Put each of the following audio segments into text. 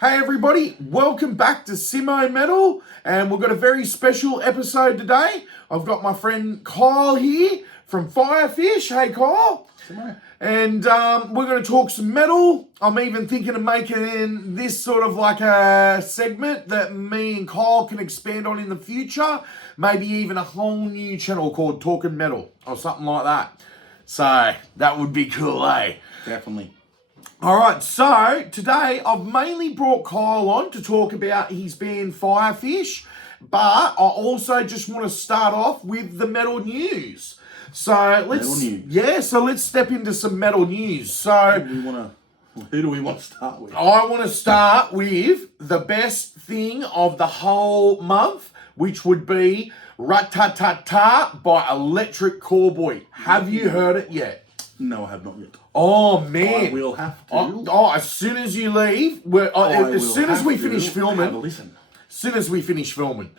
Hey everybody, welcome back to Simmo Metal, and we've got a very special episode today. I've got my friend Kyle here from Firefish. Hey Kyle. Simmo. And we're going to talk some metal. I'm even thinking of making this sort of like a segment that me and Kyle can expand on in the future. Maybe even a whole new channel called Talking Metal or something like that. So that would be cool, eh? Definitely. All right, so today I've mainly brought Kyle on to talk about his band Firefish, but I also just want to start off with the metal news. So let's step into some metal news. So who do we want to start with? I want to start with the best thing of the whole month, which would be Rat-Ta-Ta-Ta by Electric Callboy. Have you heard it yet? No, I have not yet. Oh man! I will have to. As soon as you leave, as soon as we finish filming, As soon as we finish filming,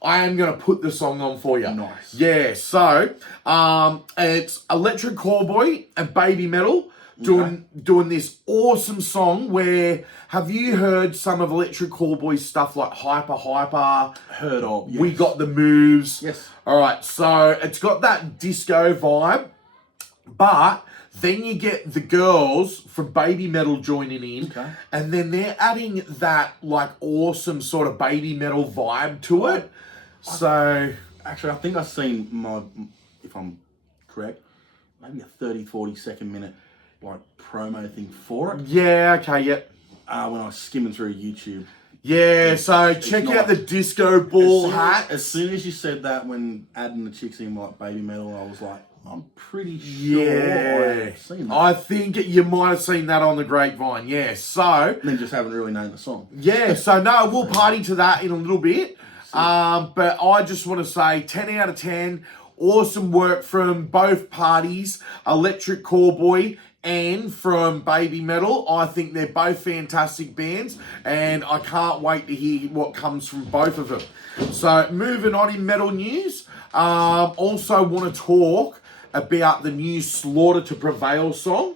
I am gonna put the song on for you. Nice. Yeah. So, it's Electric Callboy and Baby Metal doing this awesome song. Where have you heard some of Electric Callboy's stuff like Hyper? Heard of? Yes. We Got the Moves. Yes. All right. So it's got that disco vibe. But then you get the girls from Baby Metal joining in, and then they're adding that like awesome sort of Baby Metal vibe to it. So Actually, I think I've seen if I'm correct, maybe a 30-40 second minute like promo thing for it. yeah, okay, yep. When I was skimming through YouTube. Yeah, so check out the disco ball hat. As soon as you said that, when adding the chicks in like Baby Metal, I was like, I'm pretty sure I've seen that. I think you might have seen that on the grapevine, yeah. So And then just haven't really named the song. yeah, so no, we'll party to that in a little bit. But I just want to say 10 out of 10. Awesome work from both parties, Electric Callboy and from Baby Metal. I think they're both fantastic bands, and I can't wait to hear what comes from both of them. So moving on in metal news, also want to talk about the new Slaughter to Prevail song,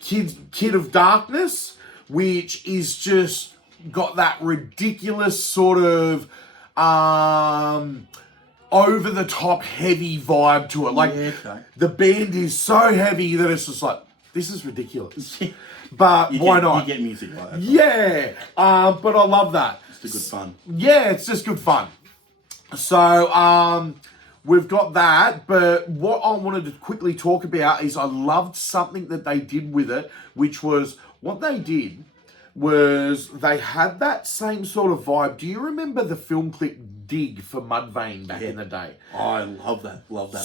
Kid of Darkness, which is just got that ridiculous sort of over the top heavy vibe to it. Like the band is so heavy that it's just like, this is ridiculous. But why not? You get music like that. Yeah, but I love that. It's good fun. Yeah, it's just good fun. So, we've got that, but what I wanted to quickly talk about is I loved something that they did with it, which was what they did was they had that same sort of vibe. Do you remember the film clip Dig for Mudvayne back in the day? I love that. Love that.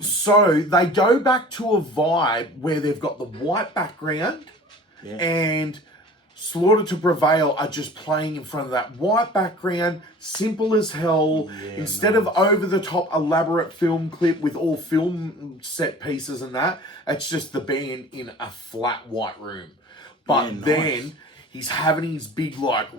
So they go back to a vibe where they've got the white background and Slaughter to Prevail are just playing in front of that white background, simple as hell. Instead of over-the-top elaborate film clip with all film set pieces and that, it's just the band in a flat white room. But then he's having his big like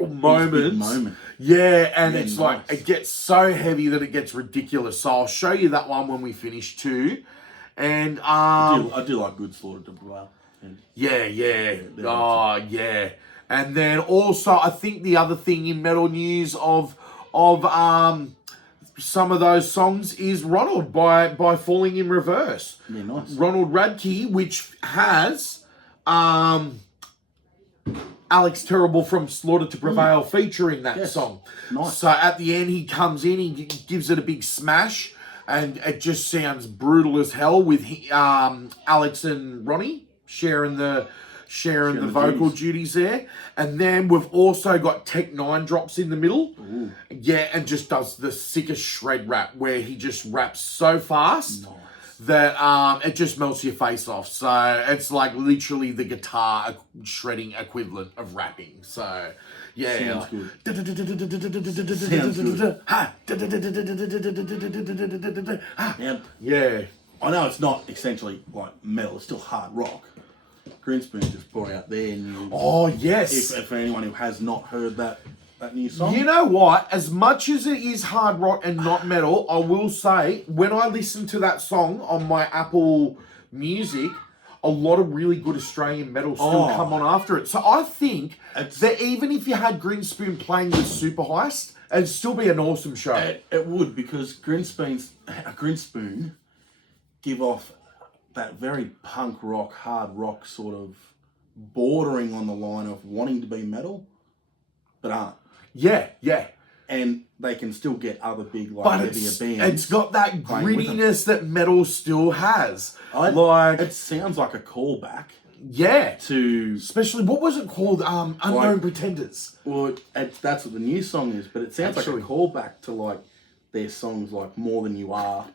moments. Yeah, and it's like it gets so heavy that it gets ridiculous. So I'll show you that one when we finish too. And I do like good Slaughter to Prevail. Yeah. And then also I think the other thing in metal news of some of those songs is Ronald by Falling in Reverse. Yeah, nice. Ronald Radke, which has Alex Terrible from Slaughter to Prevail featuring that song. Nice. So at the end he comes in, he gives it a big smash, and it just sounds brutal as hell with Alex and Ronnie sharing the vocal duties there. And then we've also got Tech 9 drops in the middle. Ooh. Yeah, and just does the sickest shred rap where he just raps so fast that it just melts your face off. So it's like literally the guitar shredding equivalent of rapping. So yeah. Sounds good. Yeah. I know it's not essentially like metal, it's still hard rock. Greenspoon just brought out their new... Oh, yes. If for anyone who has not heard that new song. You know what? As much as it is hard rock and not metal, I will say, when I listen to that song on my Apple Music, a lot of really good Australian metal still Oh. come on after it. So I think It's- that even if you had Grinspoon playing with Super Heist, it'd still be an awesome show. It would, because Grinspoon give off that very punk rock, hard rock sort of bordering on the line of wanting to be metal, but aren't. Yeah, yeah. And they can still get other big, like, But heavier it's bands. got that playing with them. grittiness that metal still has. It sounds like a callback Yeah. to... Especially, what was it called? Unknown Pretenders. Well, that's what the new song is, but it sounds Actually. like a callback to, like, their songs like More Than You Are,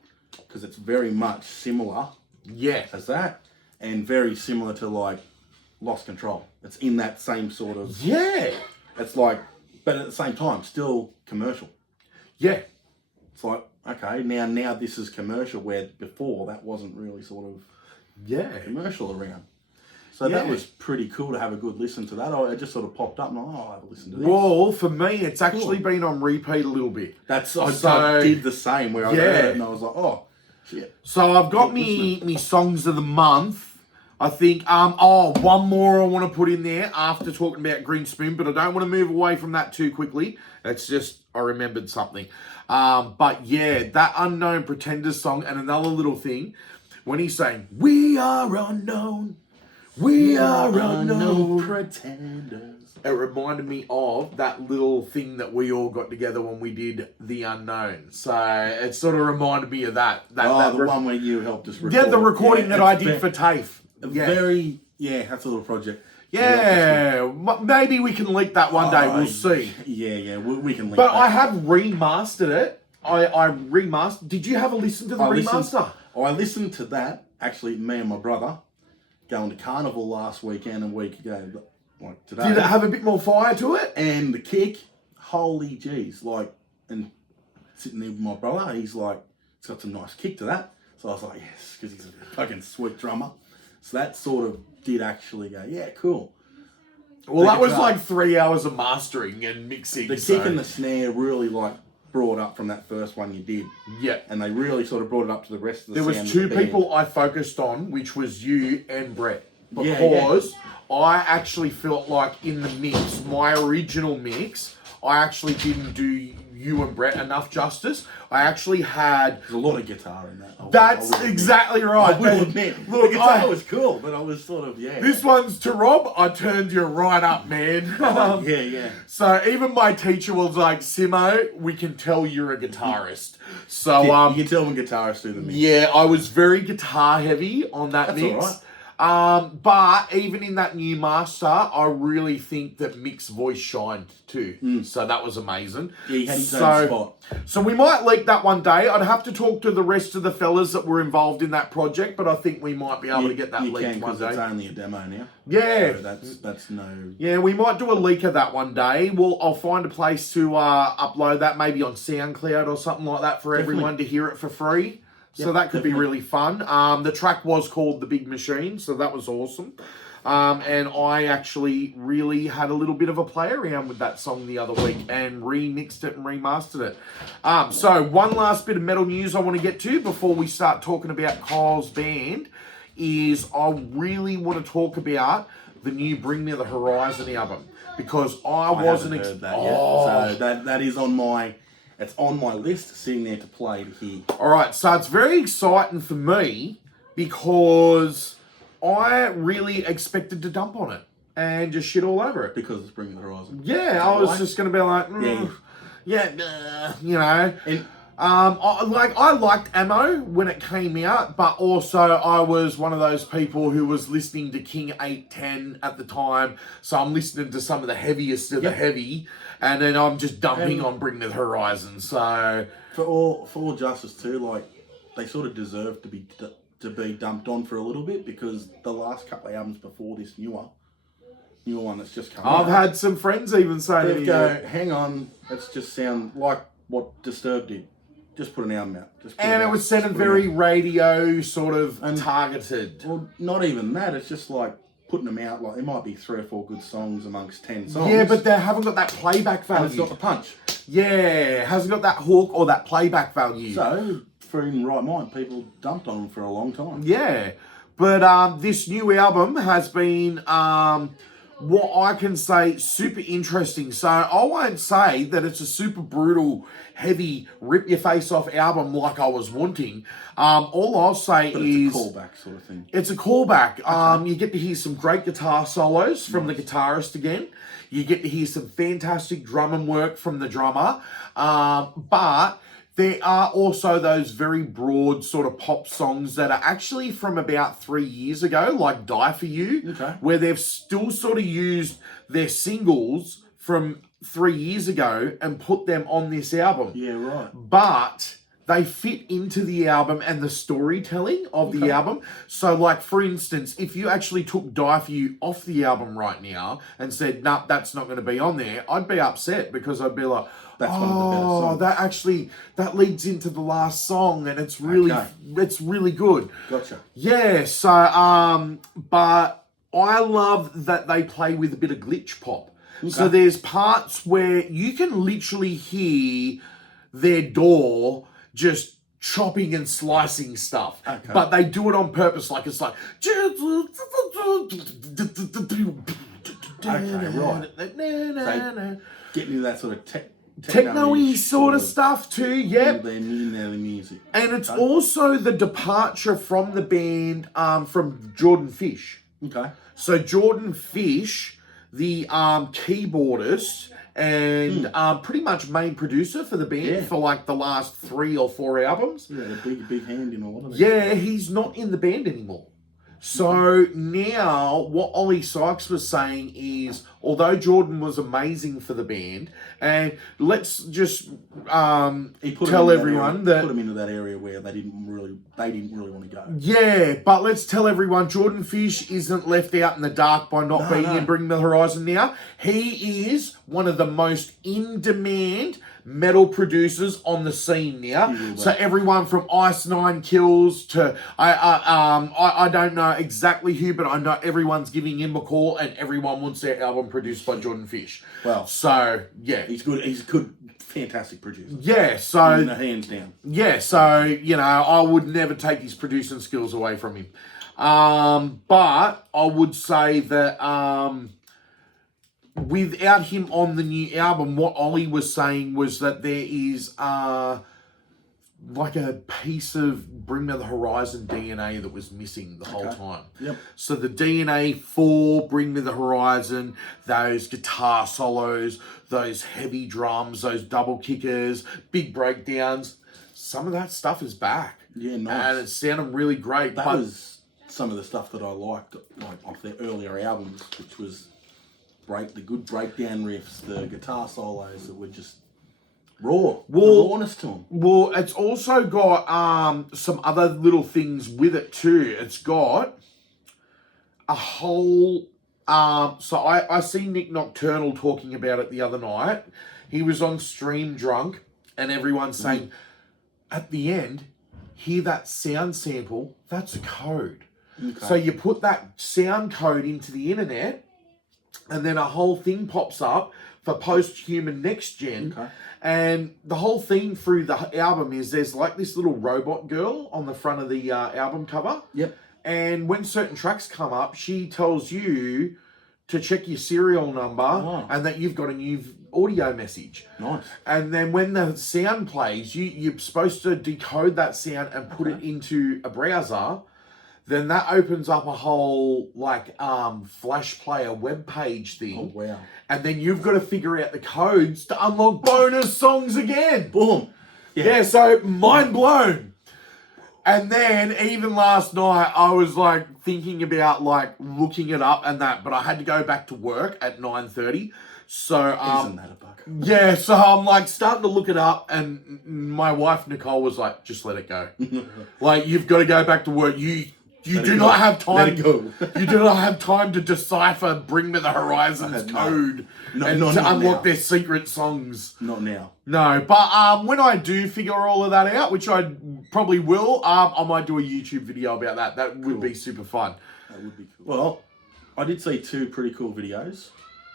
because it's very much similar Yeah. as that, and very similar to, like, Lost Control. It's in that same sort of... Yeah. It's like, but at the same time, still commercial. Yeah. It's like, okay, now this is commercial, where before that wasn't really sort of Yeah. commercial around. So that was pretty cool to have a good listen to that. It just sort of popped up and I'll have a listen to this. Well, for me, it's actually been on repeat a little bit. I did the same, where I heard it and I was like, oh, shit. So I've got me songs of the month. I think, one more I want to put in there after talking about Grinspoon, but I don't want to move away from that too quickly. It's just, I remembered something. But yeah, that Unknown Pretenders song, and another little thing, when he's saying, we are unknown, we are unknown pretenders. It reminded me of that little thing that we all got together when we did The Unknown. So it sort of reminded me of that. One where you helped us record. Yeah, the recording that I did for TAFE. That's a little project. Yeah, maybe we can leak that one day. We'll see. Yeah, we can leak But that. I have remastered it. I remastered. Did you have a listen to the remaster? I listened to that, actually, me and my brother, going to Carnival last weekend and a week ago, like today. Did it have a bit more fire to it? And the kick, holy jeez, like, and sitting there with my brother, he's like, it's got some nice kick to that. So I was like, yes, because he's a fucking sweet drummer. So that sort of did actually go, yeah, cool. Well, that was like 3 hours of mastering and mixing. The kick and the snare really, like, brought up from that first one you did. Yeah. And they really sort of brought it up to the rest of the There sound was of two the band. people I focused on, which was you and Brett. Yeah, Because I actually felt like in the mix, my original mix, I actually didn't do you and Brett enough justice. I actually had... There's a lot of guitar in that. That's exactly right. I will admit. Look, the guitar was cool, but I was sort of, This one's to Rob. I turned you right up, man. Yeah. So even my teacher was like, Simmo, we can tell you're a guitarist. So You can tell when guitarists do the mix. yeah, I was very guitar heavy on that That's mix. all right. But even in that new master, I really think that Mick's voice shined too. So that was amazing. Yeah, he had his own spot. So we might leak that one day. I'd have to talk to the rest of the fellas that were involved in that project, but I think we might be able to get that leaked one day. It's only a demo now. Yeah. So that's no... Yeah, we might do a leak of that one day. I'll find a place to upload that, maybe on SoundCloud or something like that for everyone to hear it for free. So that could be really fun. The track was called The Big Machine, so that was awesome. And I actually really had a little bit of a play around with that song the other week and remixed it and remastered it. So one last bit of metal news I want to get to before we start talking about Kyle's band is I really want to talk about the new Bring Me the Horizon album, because I wasn't haven't heard that yet. So that is on my... It's on my list, sitting there to play to hear. All right, so it's very exciting for me because I really expected to dump on it and just shit all over it. Because it's Bring Me the Horizon. Yeah, I was just going to be like, you know. And I liked Ammo when it came out, but also I was one of those people who was listening to King 810 at the time, so I'm listening to some of the heaviest of the heavy, and then I'm just dumping on Bring Me the Horizon. So for all justice too, like, they sort of deserve to be dumped on for a little bit, because the last couple of albums before this newer one that's just come out, I've had some friends even say to they me, go, hang on, let's just sound like what Disturbed did. Just put an album out. And it was sounding very radio sort of targeted. Well, not even that. It's just like putting them out. Like, there might be 3 or 4 good songs amongst 10 songs. Yeah, but they haven't got that playback value. And it's not the punch. Yeah, hasn't got that hook or that playback value. So, for in right mind, people dumped on them for a long time. Yeah, But this new album has been, what I can say, super interesting. So I won't say that it's a super brutal, heavy, rip your face off album like I was wanting. All I'll say But is... it's a callback sort of thing. It's a callback. You get to hear some great guitar solos from the guitarist again. You get to hear some fantastic drumming work from the drummer. But there are also those very broad sort of pop songs that are actually from about 3 years ago, like Die For You, where they've still sort of used their singles from 3 years ago and put them on this album. Yeah, right. But they fit into the album and the storytelling of the album. So, like, for instance, if you actually took Die For You off the album right now and said, nah, that's not going to be on there, I'd be upset because I'd be like, that's one of the better songs. That leads into the last song and it's really, it's really good. Gotcha. Yeah, so, but I love that they play with a bit of glitch pop. So there's parts where you can literally hear their door just chopping and slicing stuff. But they do it on purpose. Like, it's like... right. So getting into that sort of techno-y sort of stuff too, yep. Their music. And it's also the departure from the band from Jordan Fish. Okay. So Jordan Fish, the keyboardist and pretty much main producer for the band for like the last 3 or 4 albums. Yeah, a big hand in all of it. Yeah, he's not in the band anymore. So now what Ollie Sykes was saying is, although Jordan was amazing for the band, and let's just tell everyone that put them into that area where they didn't really want to go. Yeah, but let's tell everyone Jordan Fish isn't left out in the dark by not being in Bring the Horizon now. He is one of the most in-demand metal producers on the scene now. So everyone from Ice Nine Kiels to I don't know exactly who, but I know everyone's giving him a call and everyone wants their album produced by Jordan Fish. Well, so yeah, he's good. He's a good, fantastic producer. Yeah, so hands down. Yeah, so I would never take his producing skills away from him. But I would say that without him on the new album, what Ollie was saying was that there is like a piece of Bring Me the Horizon DNA that was missing the whole time. Yep. So the DNA for Bring Me the Horizon, those guitar solos, those heavy drums, those double kickers, big breakdowns, some of that stuff is back. Yeah, nice. And it's sounding really great. That was some of the stuff that I liked, like off their earlier albums, which was the good breakdown riffs, the guitar solos that were just raw. Rawness to them. Well, it's also got some other little things with it too. It's got a whole... so I seen Nick Nocturnal talking about it the other night. He was on stream drunk and everyone's saying, at the end, hear that sound sample, that's a code. So you put that sound code into the internet and then a whole thing pops up for post-human next gen. And the whole theme through the album is there's like this little robot girl on the front of the album cover. Yep. And when certain tracks come up, she tells you to check your serial number and that you've got a new audio message. Nice. And then when the sound plays, you're supposed to decode that sound and put it into a browser. Then that opens up a whole like Flash Player web page thing. Oh wow. And then you've got to figure out the codes to unlock bonus songs again. Boom. Yeah, so mind blown. And then even last night I was like thinking about like looking it up and that, but I had to go back to work at 9:30. So isn't that a bug? Yeah, so I'm like starting to look it up and my wife Nicole was like, just let it go. Like you've got to go back to work. You do not have time. Let it go. You do not have time to decipher Bring Me the Horizon's code and to unlock their secret songs. Not now. No, but when I do figure all of that out, which I probably will, I might do a YouTube video about that. That would be super fun. That would be cool. Well, I did see 2 pretty cool videos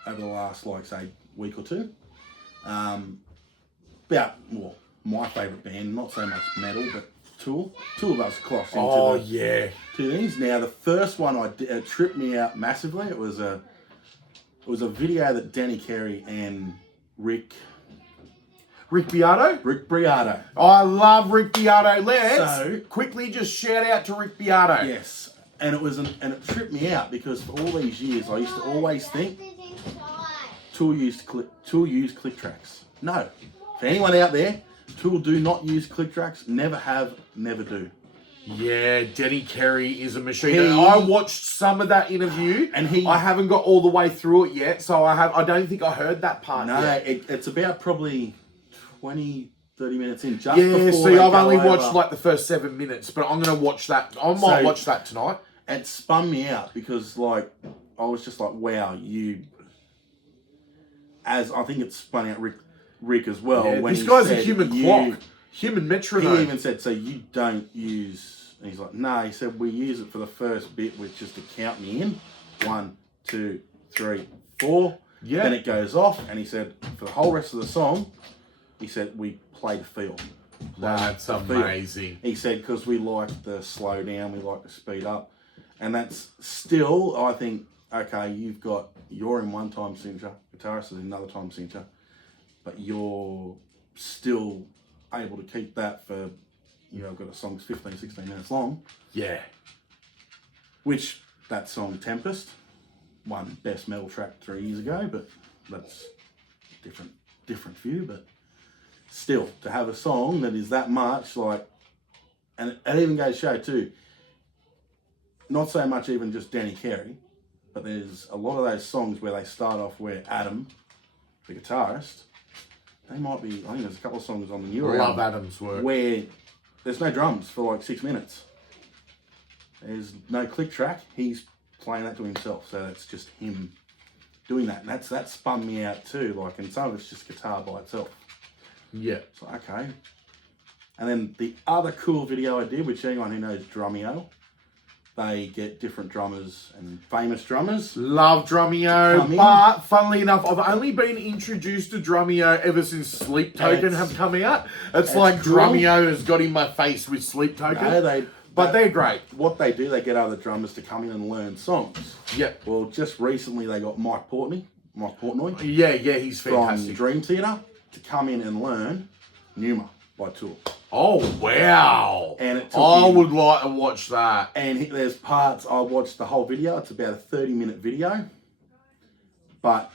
over the last, like, say, week or 2. About, well, my favourite band, not so much metal, but Tool. Two of us crossed into Oh, the yeah. two things. Now, the first one tripped me out massively. It was a video that Danny Carey and Rick Beato? Briardo. I love Rick Beato. Let's So- quickly just shout out to Rick Beato. Yes. And it tripped me out because for all these years I used to always think Tool used click tracks. No. For anyone out there, Tool do not use click tracks. Never have, never do. Yeah, Danny Carey is a machine. He- I watched some of that interview, And I haven't got all the way through it yet, so I don't think I heard that part No, yet. it's about probably 20, 30 minutes in. Just Yeah, before see, they I've go only over. watched like the first 7 minutes, but I'm going to watch that. I might So- watch that tonight. It spun me out because, like, I was just like, wow, as I think it spun out Rick as well. Yeah, when this he guy's a said human clock, human metronome. He even said, so you don't use, and he's like, no, he said, we use it for the first bit, which is to count me in. 1, 2, 3, 4. Yeah. Then it goes off, and he said, for the whole rest of the song, he said, we play the feel. That's The feel. amazing. He said, because we like the slow down, we like the speed up. And that's still, I think, okay, you're in one time signature, guitarist is in another time signature, but you're still able to keep that for, I've got a song that's 15, 16 minutes long, Yeah. which that song Tempest won Best Metal Track 3 years ago, but that's different view, but still, to have a song that is that much, like, and it even goes to show too, not so much even just Danny Carey, but there's a lot of those songs where they start off where Adam, the guitarist, they might be, I think there's a couple of songs on the newer Love album Adam's work. where there's no drums for like 6 minutes. There's no click track. He's playing that to himself, so it's just him doing that. And that spun me out too. Like, and some of it's just guitar by itself. Yeah. So okay. And then the other cool video I did, which anyone who knows Drumeo, they get different drummers and famous drummers. Love Drumeo, Come in. but funnily enough, I've only been introduced to Drumeo ever since Sleep Token It's- have come out. It's it's like cool. Drumeo has got in my face with Sleep Token. No, but they're great. What they do, they get other drummers to come in and learn songs. Yep. Well, just recently they got Mike Portnoy Yeah, he's from fantastic. Dream Theater to come in and learn Pneuma by Tool. Oh, wow. And it took I him- would like to watch that. And there's parts, I watched the whole video, it's about a 30-minute video, but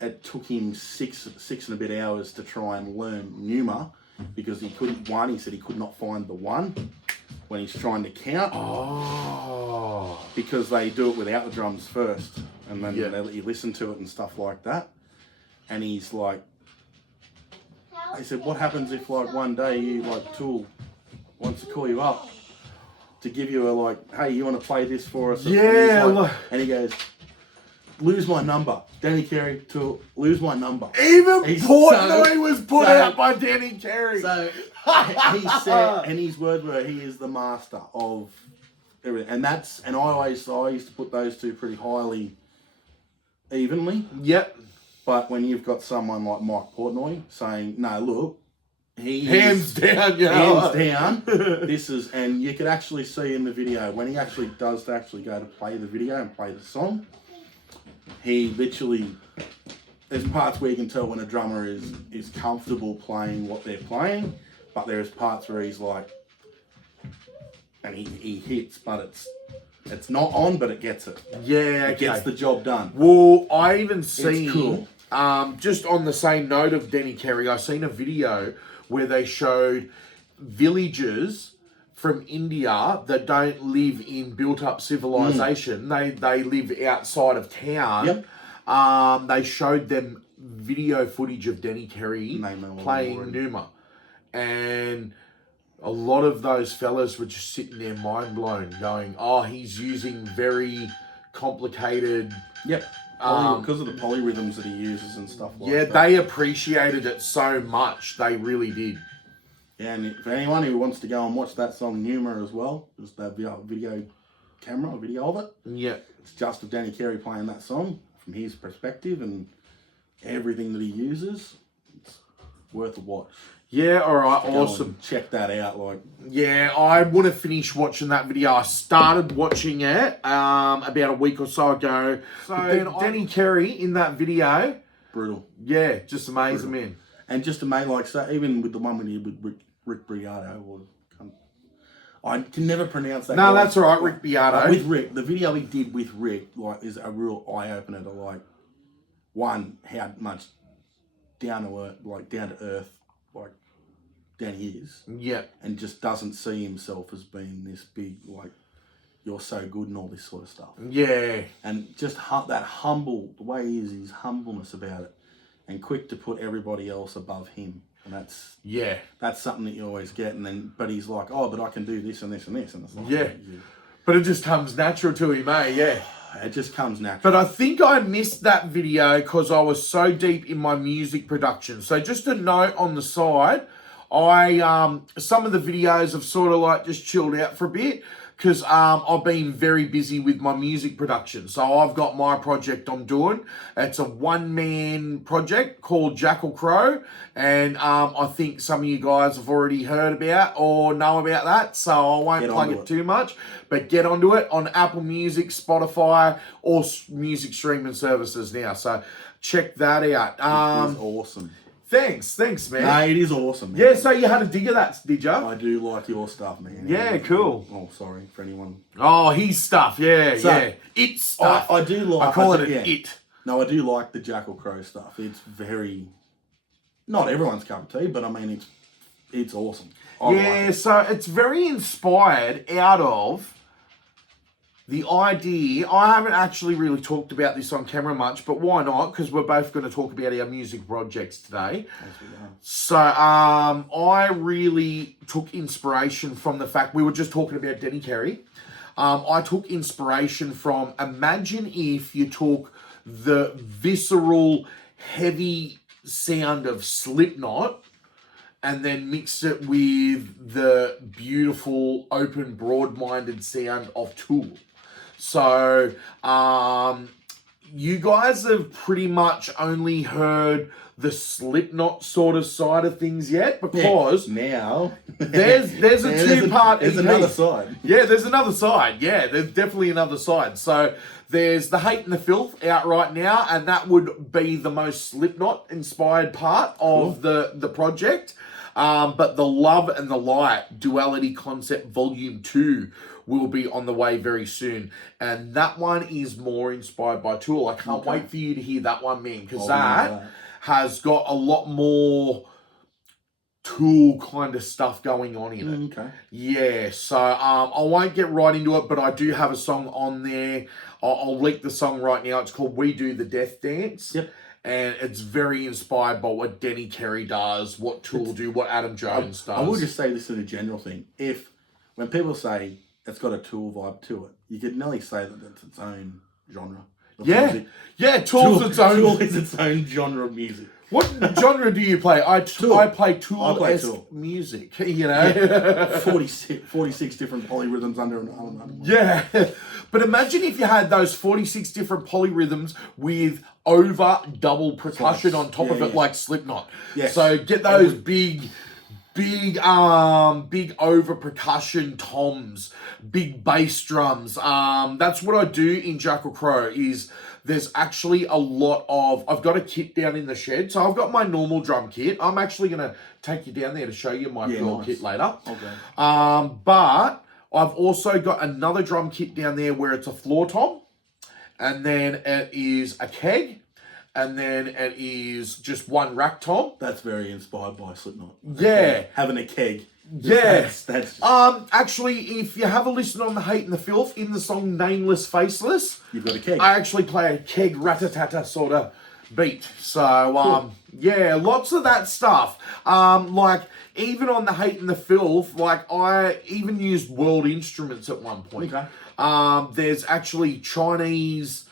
it took him six and a bit hours to try and learn Pneuma because he said he could not find the one when he's trying to count Oh. because they do it without the drums first and then Yeah. they let you listen to it and stuff like that. And he's like, I said, what happens if like one day you like Tool wants to call you up to give you a like, hey, you want to play this for us? Yeah, And, he's look. like, and he goes, lose my number. Danny Carey, Tool, lose my number. Even He's Portnoy was put so- out by Danny Carey. So he said, and his words were, he is the master of everything. And I used to put those two pretty highly evenly. Yep. But when you've got someone like Mike Portnoy saying, no, look, he Hands down, you know. hands down, this is, and you could actually see in the video, when he actually does go to play the video and play the song, he literally, there's parts where you can tell when a drummer is comfortable playing what they're playing, but there's parts where he's like, and he hits, but it's not on, but it gets it. Yeah, It gets the job done. Well, I even seen, cool. just on the same note of Danny Carey, I seen a video where they showed villagers from India that don't live in built-up civilization. They live outside of town. Yep. They showed them video footage of Danny Carey And they know all playing the Pneuma. And a lot of those fellas were just sitting there mind blown going, oh, he's using very complicated... Yep. Because of the polyrhythms that he uses and stuff like Yeah, that. they appreciated it so much. They really did. Yeah, and for anyone who wants to go and watch that song Pneuma as well, just that video of it. Yeah. It's just of Danny Carey playing that song from his perspective and everything that he uses. It's worth a watch. Yeah, all right, Go awesome. and check that out. Like, Yeah, I want to finish watching that video. I started watching it about a week or so ago. So then Denny Carey in that video, brutal. yeah, just amazing, man. And just to make like so, even with the one we did with Rick Briardo, or I can never pronounce that. No, guy. that's all right, Rick Briardo. With Rick, the video he did with Rick, like, is a real eye opener to like, one, how much down to earth, like Danny is. Yeah. And just doesn't see himself as being this big, like, you're so good and all this sort of stuff. Yeah. And just that humble, the way he is, his humbleness about it, and quick to put everybody else above him. And that's something that you always get. And then, but he's like, oh, but I can do this and this and this. And it's like, yeah. But it just comes natural to him, eh? Yeah. It just comes natural. But I think I missed that video because I was so deep in my music production. So just a note on the side, some of the videos have sort of like just chilled out for a bit because I've been very busy with my music production. So I've got my project I'm doing. It's a one-man project called Jackal Crow. And I think some of you guys have already heard about or know about that. So I won't plug it too much. But get onto it on Apple Music, Spotify, or music streaming services now. So check that out. It is awesome. Thanks, man. No, it is awesome, man. Yeah, so you had a dig of that, did you? I do like your stuff, man. Yeah, cool. Oh, sorry for anyone. Oh, his stuff, yeah. It's stuff. I do like... I call it it. No, I do like the Jackal Crow stuff. It's very... Not everyone's cup of tea, but I mean, it's awesome. I like it. So it's very inspired out of the idea. I haven't actually really talked about this on camera much, but why not? Because we're both going to talk about our music projects today. So I really took inspiration from the fact we were just talking about Denny Carey. I took inspiration from, imagine if you took the visceral, heavy sound of Slipknot and then mixed it with the beautiful, open, broad-minded sound of Tool. So, you guys have pretty much only heard the Slipknot sort of side of things yet, because now there's a two-part There's EP. another side. Yeah, there's another side. Yeah, there's definitely another side. So there's the Hate and the Filth out right now, and that would be the most Slipknot-inspired part of the project. But the Love and the Light Duality Concept Volume 2 will be on the way very soon. And that one is more inspired by Tool. I can't wait for you to hear that one, man, because that has got a lot more Tool kind of stuff going on in it. Okay. Yeah, so I won't get right into it, but I do have a song on there. I'll leak the song right now. It's called We Do the Death Dance. Yep. And it's very inspired by what Denny Carey does, what Tool do, what Adam Jones does. I will just say this as a general thing. When people say it's got a Tool vibe to it, you could nearly say that it's its own genre of music. Yeah, Tool's its own. Tool is its own genre of music. What genre do you play? I play Tool. music, you know. 46 different polyrhythms under an album. Yeah. But imagine if you had those 46 different polyrhythms with over double percussion on top of it, like Slipknot. Yes. So get those big over percussion toms, big bass drums. That's what I do in Jackal Crow. Is there's actually a lot of, I've got a kit down in the shed. So I've got my normal drum kit. I'm actually going to take you down there to show you my full kit later. Okay. But I've also got another drum kit down there where it's a floor tom, and then it is a keg, and then it is just one rack tom. That's very inspired by Slipknot. Yeah. Having a keg. Yeah. That's actually, if you have a listen on the Hate and the Filth, in the song Nameless Faceless, you've got a keg. I actually play a keg rat-a-tat-a sort of beat. So, yeah, lots of that stuff. Like, even on the Hate and the Filth, like, I even used world instruments at one point. Okay. There's actually Chinese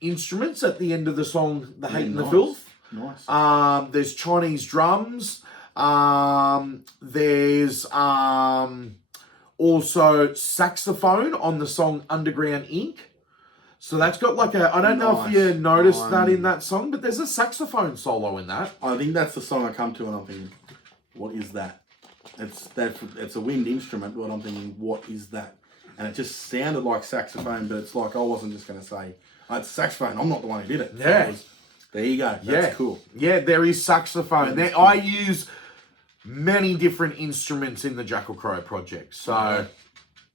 instruments at the end of the song, The Hate and the Filth. Nice. There's Chinese drums. There's also saxophone on the song Underground Ink. So that's got like a, I don't know if you noticed that in that song, but there's a saxophone solo in that. I think that's the song I come to and I'm thinking, what is that? It's a wind instrument, but I'm thinking, what is that? And it just sounded like saxophone, but it's like I wasn't just going to say, oh, it's saxophone. I'm not the one who did it. So Yeah. there you go. That's cool. Yeah, there is saxophone. That's There, cool. I use many different instruments in the Jackal Crow project. So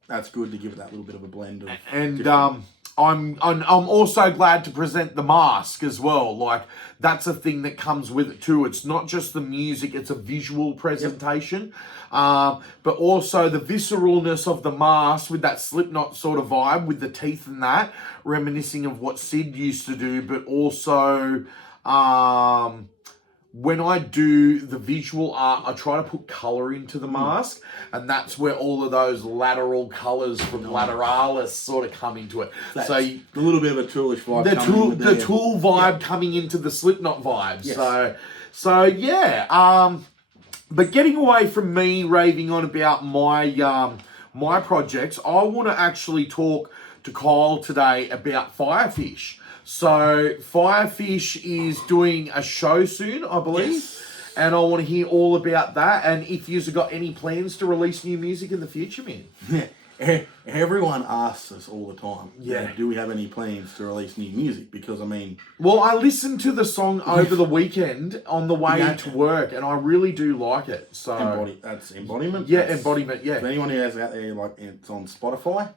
that's good to give it that little bit of a blend of. And I'm also glad to present the mask as well. Like, that's a thing that comes with it too. It's not just the music, it's a visual presentation. But also the visceralness of the mask with that Slipknot sort of vibe with the teeth and that, reminiscing of what Sid used to do, but also when I do the visual art, I try to put colour into the mask, and that's where all of those lateral colours from Lateralis sort of come into it. That's so a little bit of a toolish vibe. The tool vibe coming into the Slipknot vibe. Yes. So yeah. But getting away from me raving on about my projects, I want to actually talk to Kyle today about Firefish. So Firefish is doing a show soon, I believe. Yes. And I want to hear all about that. And if you've got any plans to release new music in the future, man. Yeah. Everyone asks us all the time. Yeah. Do we have any plans to release new music? Because I mean, Well, I listened to the song over the weekend on the way to work, and I really do like it. So that's embodiment. Yeah, That's, embodiment. Yeah. For anyone who has it out there, like it's on Spotify,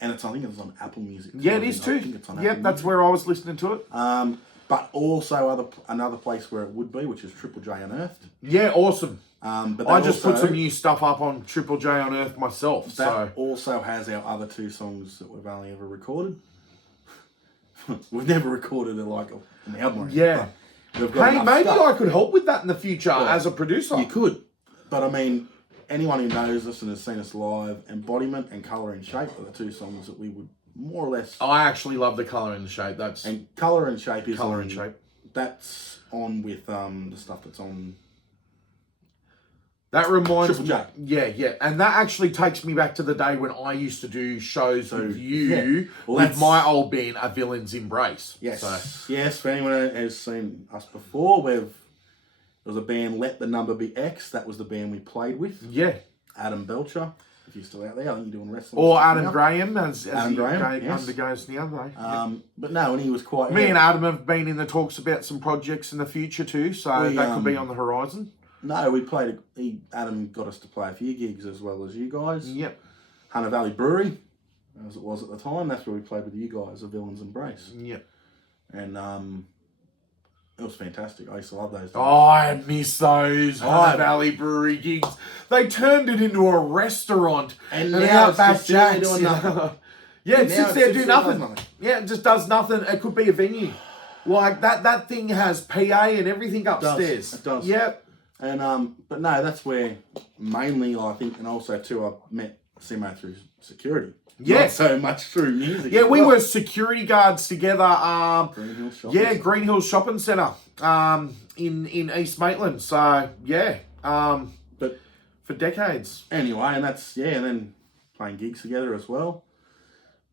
and I think it's on Apple Music. Yeah, it is too. I think it's on Yep, Apple that's Music. where I was listening to it. But also another place where it would be, which is Triple J Unearthed. Yeah, awesome. But I just put some new stuff up on Triple J Unearthed myself. That So also has our other two songs that we've only ever recorded. We've never recorded like an album. Yeah. but we've got hey, enough maybe stuff. I could help with that in the future as a producer. You could, but I mean, anyone who knows us and has seen us live, Embodiment and Colour and Shape are the two songs that we would more or less. I actually love the colour and the shape. That's And Colour and Shape is Colour on, and Shape. That's on with the stuff that's on. That reminds Triple me. J. Yeah. And that actually takes me back to the day when I used to do shows with you Well, with that's- my old band, A Villain's Embrace. Yes, So, yes. For anyone who has seen us before, there was a band, Let the Number Be X. That was the band we played with. yeah. Adam Belcher, if you're still out there, I think you're doing wrestling. Or stuff Adam now. Graham, as Adam he Graham, yes. undergoes now. But no, and he was quite. Me and Adam have been in the talks about some projects in the future too, so that could be on the horizon. No, we played. Adam got us to play a few gigs as well as you guys. Yep. Hunter Valley Brewery, as it was at the time. That's where we played with you guys, A Villain's Embrace, Yep. and it was fantastic. I used to love those days. Oh, I miss those High Valley Brewery gigs. They turned it into a restaurant. And an now Outback it's just there Jacks. doing nothing. Yeah, it Now sits it there, sits do there, does nothing. nothing. Yeah, it just does nothing. It could be a venue. Like that thing has PA and everything upstairs. It does. Yep. And but no, that's where mainly I think, and also too, I met Simmo through security. Yeah. Not so much through music. Yeah, as we well. were security guards together. Green Hill Shopping Yeah, Centre. Green Hill Shopping Centre in East Maitland. So, yeah, But for decades. anyway, and that's, and then playing gigs together as well.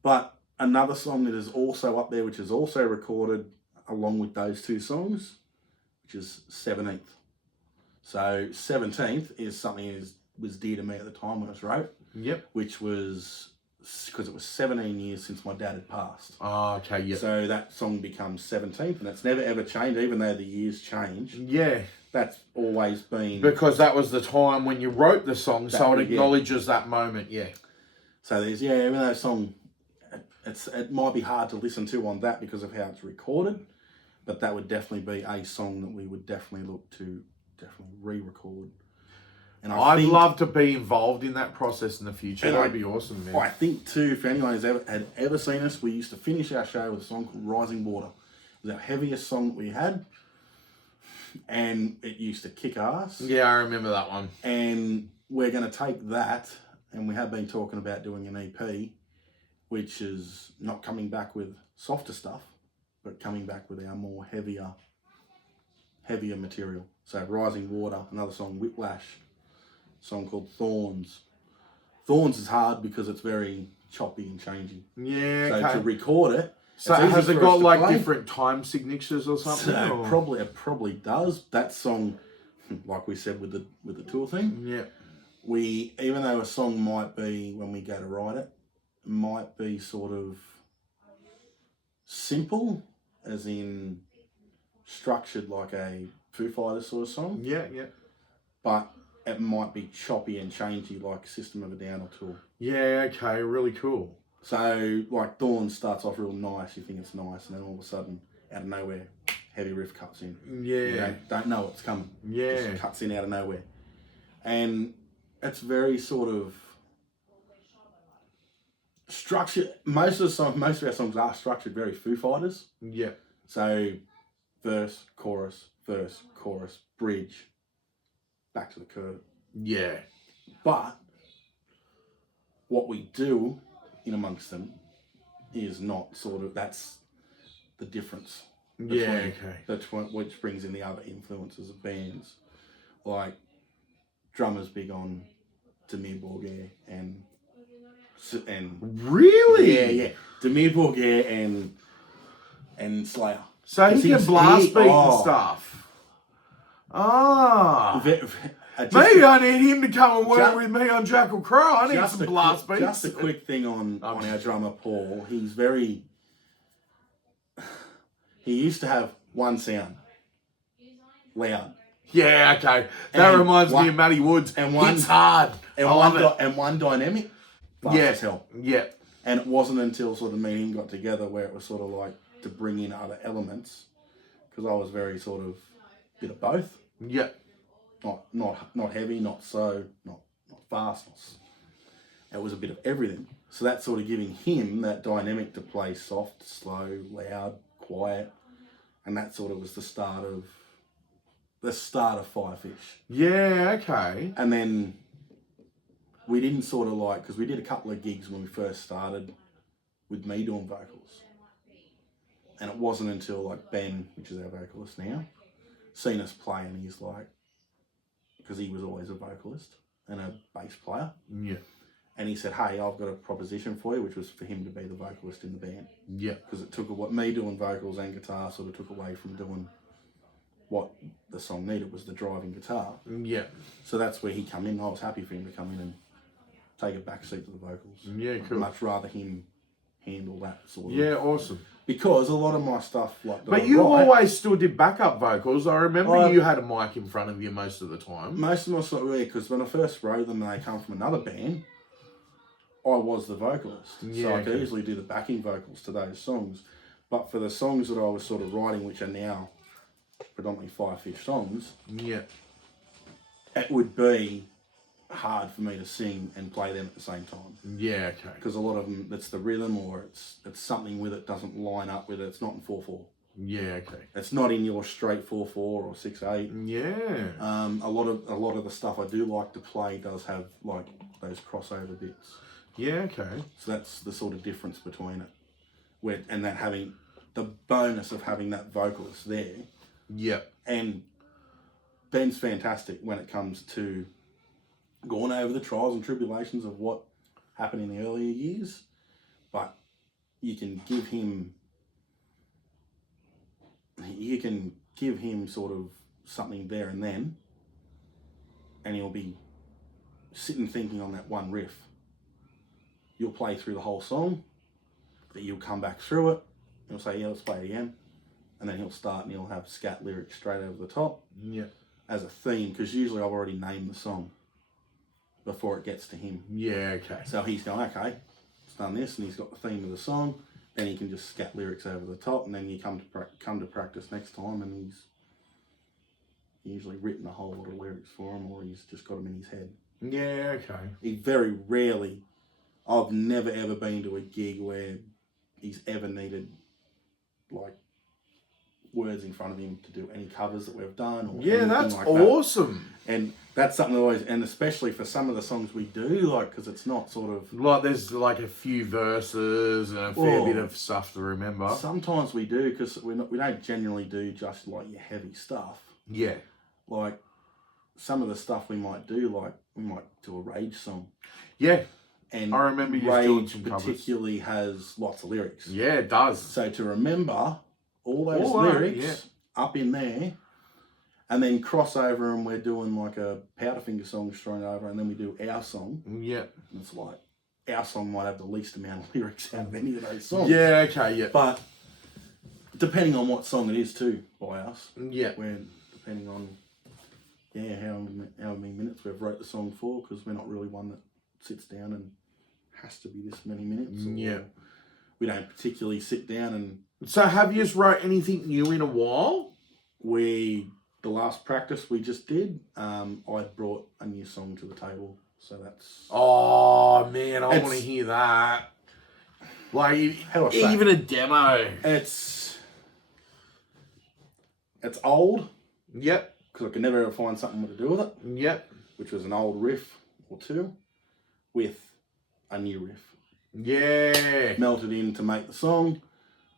But another song that is also up there, which is also recorded along with those two songs, which is 17th. So 17th is something that was dear to me at the time when it was wrote, Yep. which was because it was 17 years since my dad had passed. Oh, okay, yep. So that song becomes 17th, and it's never ever changed, even though the years change. Yeah, That's always been. because that was the time when you wrote the song, so it Yeah. acknowledges that moment, yeah. So there's, even though the song, it might be hard to listen to on that because of how it's recorded, but that would definitely be a song that we would definitely look to re-record. And I'd think, love to be involved in that process in the future. And That'd I- be awesome, man. I think too, for anyone who's had ever seen us, we used to finish our show with a song called Rising Water. It was our heaviest song that we had, and it used to kick ass. Yeah, I remember that one. And we're going to take that, and we have been talking about doing an EP, which is not coming back with softer stuff, but coming back with our more heavier material. So Rising Water, another song, Whiplash, song called Thorns. Thorns is hard because it's very choppy and changing. Yeah, So okay. to record it, So it's easy has it for us got to like play. different time signatures or something? So or? it probably does. That song, like we said with the tour thing, Yeah. we, even though a song might be, when we go to write it, might be sort of simple, as in structured like a Foo Fighters sort of song. Yeah. But it might be choppy and changey like System of a Down or Tour. Yeah, okay, really cool. So, like, Dawn starts off real nice, you think it's nice, and then all of a sudden, out of nowhere, heavy riff cuts in. Yeah. You don't know what's coming. Yeah. Just cuts in out of nowhere. And it's very sort of structured. Most of our songs are structured very Foo Fighters. Yeah. So, verse, chorus, bridge, back to the curve. Yeah. But what we do in amongst them is not sort of, that's the difference. Okay. Which brings in the other influences of bands. Like, drummers big on Dimir Borgir and Really? yeah. Dimir Borgir and Slayer. So he can blast beat and stuff. Ah. Maybe I need him to come and work with me on Jackal Crow. I need some blast beats. Just a quick thing on our drummer Paul. He's very. He used to have one sound, loud. Yeah, okay. That reminds me of Matty Woods. And one, it's hard. And I love it. And one dynamic. Fast as hell. Yeah. And it wasn't until sort of me and him got together where it was sort of like to bring in other elements, because I was very sort of bit of both. Yeah. Not heavy, not fast. It was a bit of everything. So that's sort of giving him that dynamic to play soft, slow, loud, quiet, and that sort of was the start of Firefish. Yeah, okay. And then we didn't sort of like, because we did a couple of gigs when we first started with me doing vocals, and it wasn't until like Ben, which is our vocalist now, seen us play, and he's like, because he was always a vocalist and a bass player. Yeah. And he said, hey, I've got a proposition for you, which was for him to be the vocalist in the band. Yeah. Because it took what me doing vocals and guitar sort of took away from doing what the song needed, was the driving guitar. Yeah. So that's where he come in. I was happy for him to come in and take a back seat to the vocals. Yeah, cool. I'd much rather him handle that sort of. Yeah, awesome. Because a lot of my stuff, like, but you always still did backup vocals. I remember you had a mic in front of you most of the time. Most of my stuff, yeah, because when I first wrote them and they come from another band, I was the vocalist. Yeah, so I could easily do the backing vocals to those songs. But for the songs that I was sort of writing, which are now predominantly Firefish songs, yeah, it would be hard for me to sing and play them at the same time. Yeah, okay. Because a lot of them, it's the rhythm, or it's something with it doesn't line up with it. It's not in 4/4. Yeah, okay. It's not in your straight 4/4 or 6/8. Yeah. A lot of the stuff I do like to play does have like those crossover bits. Yeah, okay. So that's the sort of difference between it, and that having the bonus of having that vocalist there. Yeah. And Ben's fantastic when it comes to going over the trials and tribulations of what happened in the earlier years, but you can give him sort of something there and then, and he'll be sitting thinking on that one riff. You'll play through the whole song, but you'll come back through it, he'll say, yeah, let's play it again, and then he'll start and he'll have scat lyrics straight over the top. Yeah. As a theme, because usually I've already named the song before it gets to him. Yeah, okay. So he's going, okay, it's done this, and he's got the theme of the song, then he can just scat lyrics over the top, and then you come to practice next time, and he's usually written a whole lot of lyrics for him, or he's just got them in his head. Yeah, okay. He very rarely, I've never ever been to a gig where he's ever needed like words in front of him to do any covers that we've done, or yeah, that's like awesome. That. And that's something always, and especially for some of the songs we do, like, because it's not sort of like there's like a few verses and a fair bit of stuff to remember. Sometimes we do, because we don't generally do just like your heavy stuff. Yeah, like some of the stuff we might do, like we might do a Rage song. Yeah. And I remember you Rage doing some particularly has lots of lyrics. Yeah, it does. So to remember all those lyrics up in there, And then crossover, and we're doing like a Powderfinger song thrown over, and then we do our song. Yeah. And it's like, our song might have the least amount of lyrics out of any of those songs. Yeah, okay, yeah. But depending on what song it is too, by us. Yeah. Depending on, how many minutes we've wrote the song for, because we're not really one that sits down and has to be this many minutes. Yeah. We don't particularly sit down and... So have you just wrote anything new in a while? The last practice we just did, I brought a new song to the table. So that's... Oh, man, I want to hear that. Like, how do I say even a demo. It's old. Yep. Because I could never ever find something to do with it. Yep. Which was an old riff or two with a new riff. Yeah. Melted in to make the song.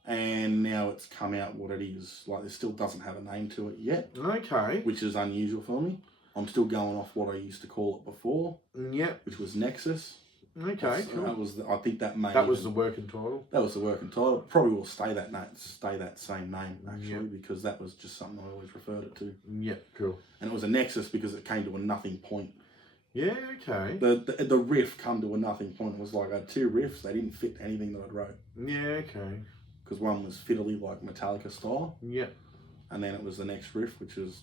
And now it's come out what it is. Like, it still doesn't have a name to it yet. Okay. Which is unusual for me. I'm still going off what I used to call it before. Yep. Which was Nexus. Okay, cool. That was I think that may... That was the working title? That was the working title. Probably will stay that same name, actually, because that was just something I always referred it to. Yep, cool. And it was a Nexus because it came to a nothing point. Yeah, okay. The riff come to a nothing point. It was like I had two riffs. They didn't fit anything that I'd wrote. Yeah, okay. Because one was fiddly, like Metallica style. Yep. And then it was the next riff, which was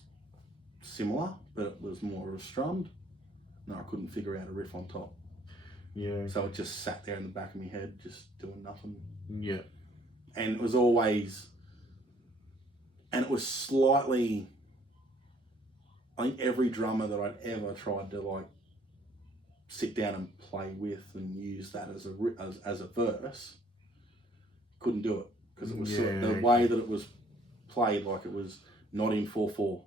similar, but it was more of a strummed. No, I couldn't figure out a riff on top. Yeah. So it just sat there in the back of my head, just doing nothing. Yeah. And it was always... And it was slightly... I think every drummer that I'd ever tried to, like, sit down and play with and use that as a verse, couldn't do it. Because it was sort of the way that it was played, like it was not in 4/4.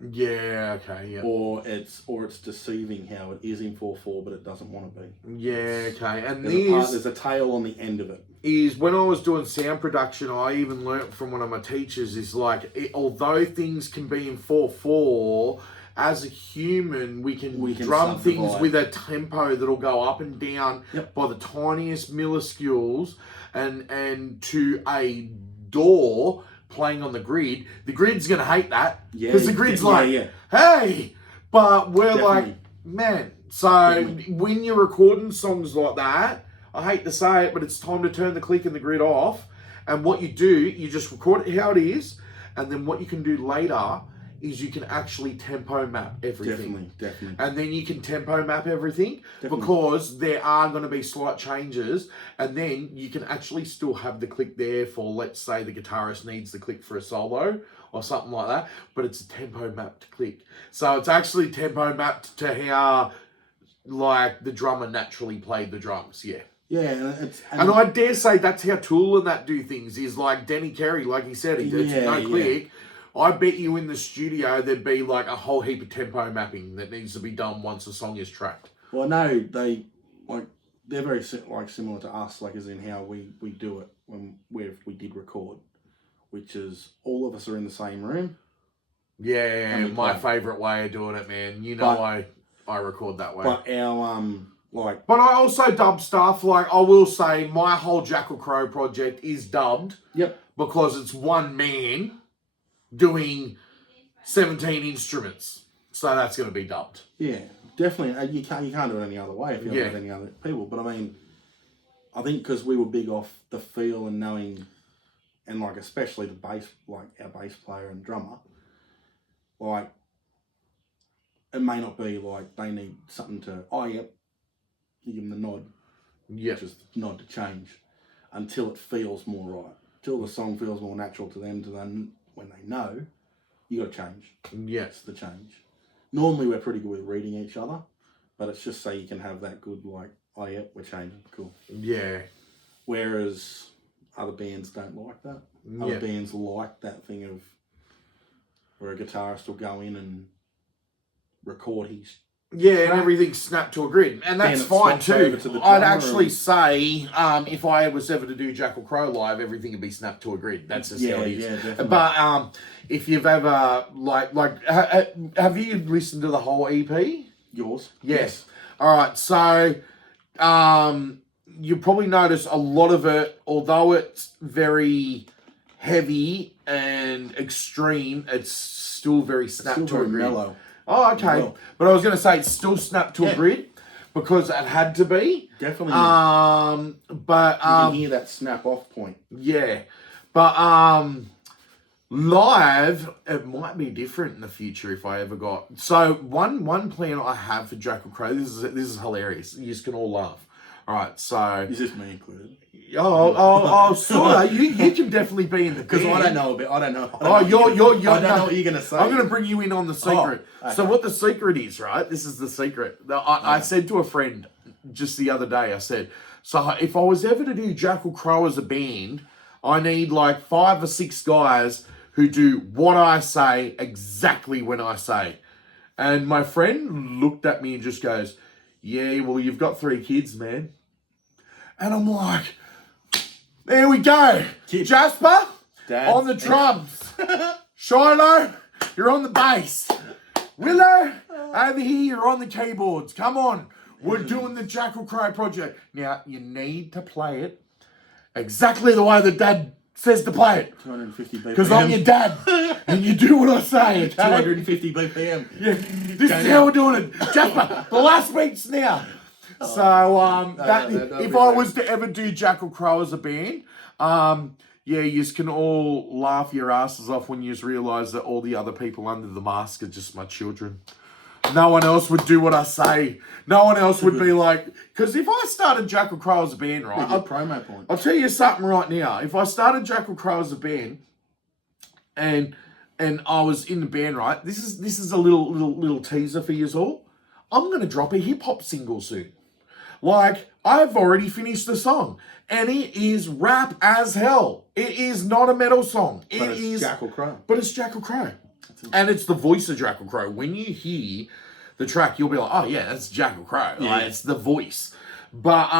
Yeah, okay, yeah. Or it's deceiving how it is in 4/4, but it doesn't want to be. Yeah, okay. And there's a tail on the end of it. Is when I was doing sound production, I even learnt from one of my teachers, is like, although things can be in 4/4, as a human, we can drum things with a tempo that'll go up and down by the tiniest minuscules, and to a door playing on the grid's going to hate that. Because the grid's hey! But we're like, man. So when you're recording songs like that, I hate to say it, but it's time to turn the click and the grid off. And what you do, you just record it how it is. And then what you can do later is you can actually tempo map everything. Definitely. And then you can tempo map everything because there are going to be slight changes, and then you can actually still have the click there for, let's say, the guitarist needs the click for a solo or something like that, but it's a tempo mapped click. So it's actually tempo mapped to how, like, the drummer naturally played the drums, Yeah, and I dare say that's how Tool and that do things, is like Denny Carey, like he said, it's no click. I bet you in the studio there'd be like a whole heap of tempo mapping that needs to be done once a song is tracked. Well, I know they're very similar to us, like as in how we do it when we did record, which is all of us are in the same room. Yeah, my favourite way of doing it, man. You know, I record that way. But our But I also dub stuff. Like, I will say my whole Jackal Crow project is dubbed. Yep. Because it's one man doing 17 instruments. So that's going to be dubbed. Yeah, definitely. You can't do it any other way if you don't have any other people. But I mean, I think because we were big off the feel and knowing, and like especially the bass, like our bass player and drummer, like it may not be like they need something to, you give them the nod, just nod to change, until it feels more right, until the song feels more natural to them, when they know, you got to change. Yes, the change. Normally we're pretty good with reading each other, but it's just so you can have that good like, we're changing, cool. Yeah. Whereas other bands don't like that. Other bands like that thing of where a guitarist will go in and record his and everything's snapped to a grid. And that's fine too. I'd actually say, if I was ever to do Jackal Crow live, everything would be snapped to a grid. That's just how it is. Yeah, definitely. But if you've ever, have you listened to the whole EP? Yours? Yes. All right, so you probably notice a lot of it, although it's very heavy and extreme, it's still very snap Still to very a grid. mellow. Oh, okay. Well. But I was going to say it's still snap to a grid because it had to be. Definitely. But you can hear that snap off point. Yeah, but live it might be different in the future if I ever got. So one plan I have for Jackal Crow. This is hilarious. You just can all laugh. All right, so is this me included? Sort of. You can definitely be in the because band. I don't know a bit. I don't know. I don't know what you're gonna say. I'm gonna bring you in on the secret. Okay. So what the secret is, right? This is the secret. I said to a friend just the other day. I said, so if I was ever to do Jackal Crow as a band, I need like 5 or 6 guys who do what I say exactly when I say. And my friend looked at me and just goes, yeah, well, you've got 3 kids, man. And I'm like, there we go. Kids. Jasper, Dad. on the drums. Shiloh, you're on the bass. Willow, over here, you're on the keyboards. Come on. We're doing the Jackal Crow project. Now, you need to play it exactly the way that Dad says to play it. 250 BPM. Because I'm your dad. And you do what I say, okay? 250 BPM. Yeah, this is how we're doing it. Jasper, the last beat's now. So, if I was to ever do Jackal Crow as a band, yeah, you can all laugh your asses off when you just realise that all the other people under the mask are just my children. No one else would do what I say. No one else would be like... Because if I started Jackal Crow as a band, right... promo point. I'll tell you something right now. If I started Jackal Crow as a band and I was in the band, right, this is a little teaser for you all. I'm going to drop a hip-hop single soon. Like, I've already finished the song. And it is rap as hell. It is not a metal song. But it's Jackal Crow. But it's Jackal Crow. And it's the voice of Jackal Crow. When you hear the track, you'll be like, oh yeah, that's Jackal Crow. Yeah. Like, it's the voice. But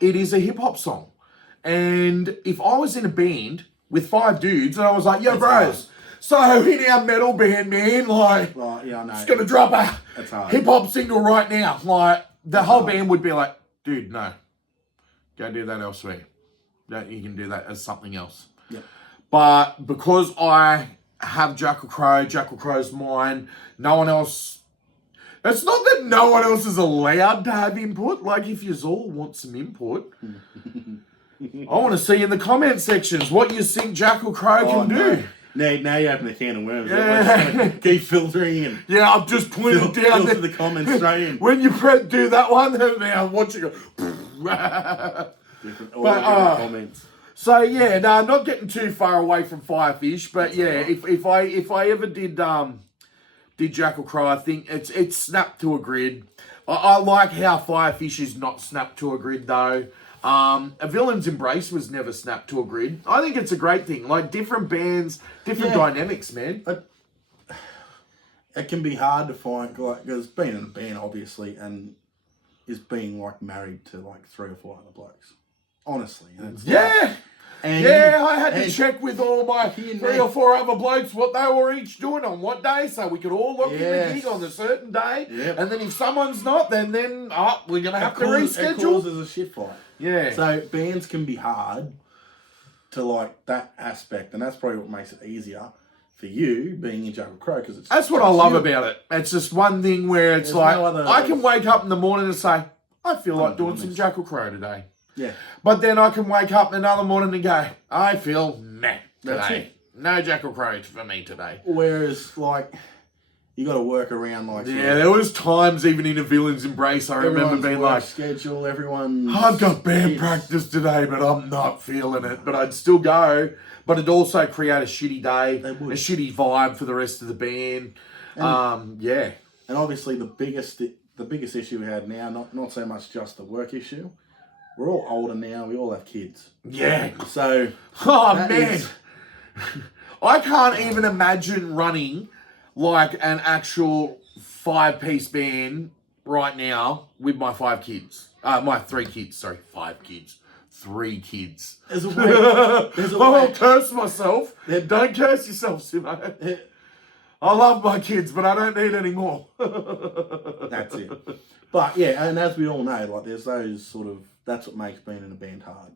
it is a hip-hop song. And if I was in a band with 5 dudes and I was like, yo, bros, so in our metal band, man, like, yeah, I know. just gonna drop a hip-hop single right now. Like, the whole band would be like, dude, no. Go do that elsewhere. You can do that as something else. Yeah. But because I have Jackal Crow's mine, no one else... It's not that no one else is allowed to have input. Like, if you all want some input, I want to see in the comment sections what you think Jackal Crow can do. Now you open a can of worms. Yeah. Keep filtering and... Yeah, I've just pointed down filter the comments straight in. When you do that one, then now watch it go... different comments. So yeah, no, I'm not getting too far away from Firefish, but yeah, if I ever did Jackal Crow, I think it's snapped to a grid. I like how Firefish is not snapped to a grid though. A Villain's Embrace was never snapped to a grid. I think it's a great thing. Like different bands, different dynamics, man. It can be hard to find, like, because being in a band, obviously, and is being like married to like 3 or 4 other blokes. Honestly, and it's I had to check with all my 3 or 4 other blokes what they were each doing on what day, so we could all look in the gig on a certain day. Yep. And then if someone's not, then we're gonna have to reschedule. It causes a shit fight. Yeah. So bands can be hard to like that aspect, and that's probably what makes it easier for you being in Jackal Crow, because it's... That's what I love about it. It's just one thing where it's like, I can wake up in the morning and say, I feel like doing some Jackal Crow today. Yeah. But then I can wake up another morning and go, I feel meh today. No Jackal Crow for me today. Whereas, like, you got to work around, like... Yeah, there was times even in a Villain's Embrace, I remember being like... schedule, everyone... I've got band practice today, but I'm not feeling it. But I'd still go. But it'd also create a shitty day, a shitty vibe for the rest of the band. Yeah. And obviously the biggest issue we had now, not so much just the work issue. We're all older now. We all have kids. Yeah. So... man. I can't even imagine running like an actual 5-piece band right now with my 5 kids. My 3 kids. Sorry, 5 kids. 3 kids. There's a way. I won't curse myself. Don't curse yourself, Simmo. I love my kids, but I don't need any more. That's it. But yeah, and as we all know, like there's those sort of... That's what makes being in a band hard.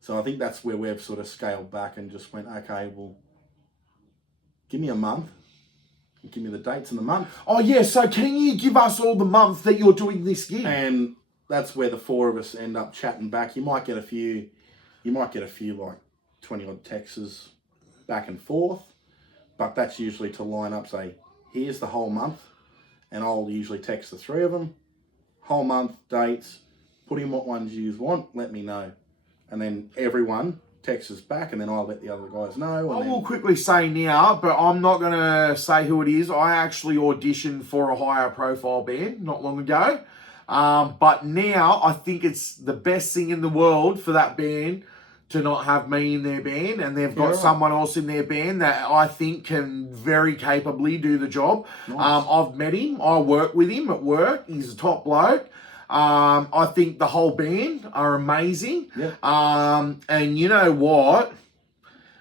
So I think that's where we've sort of scaled back and just went, okay, well, give me a month. Give me the dates and the month. Oh, yeah. So can you give us all the month that you're doing this gig? And that's where the four of us end up chatting back. You might get a few like 20 odd texts back and forth, but that's usually to line up, say, here's the whole month, and I'll usually text the three of them, whole month, dates, put in what ones you want, let me know. And then everyone texts us back, and then I'll let the other guys know. I will quickly say now, but I'm not going to say who it is. I actually auditioned for a higher profile band not long ago. But now I think it's the best thing in the world for that band to not have me in their band, and they've got someone else in their band that I think can very capably do the job. Nice. I've met him. I work with him at work. He's a top bloke. I think the whole band are amazing. Yep. And you know what?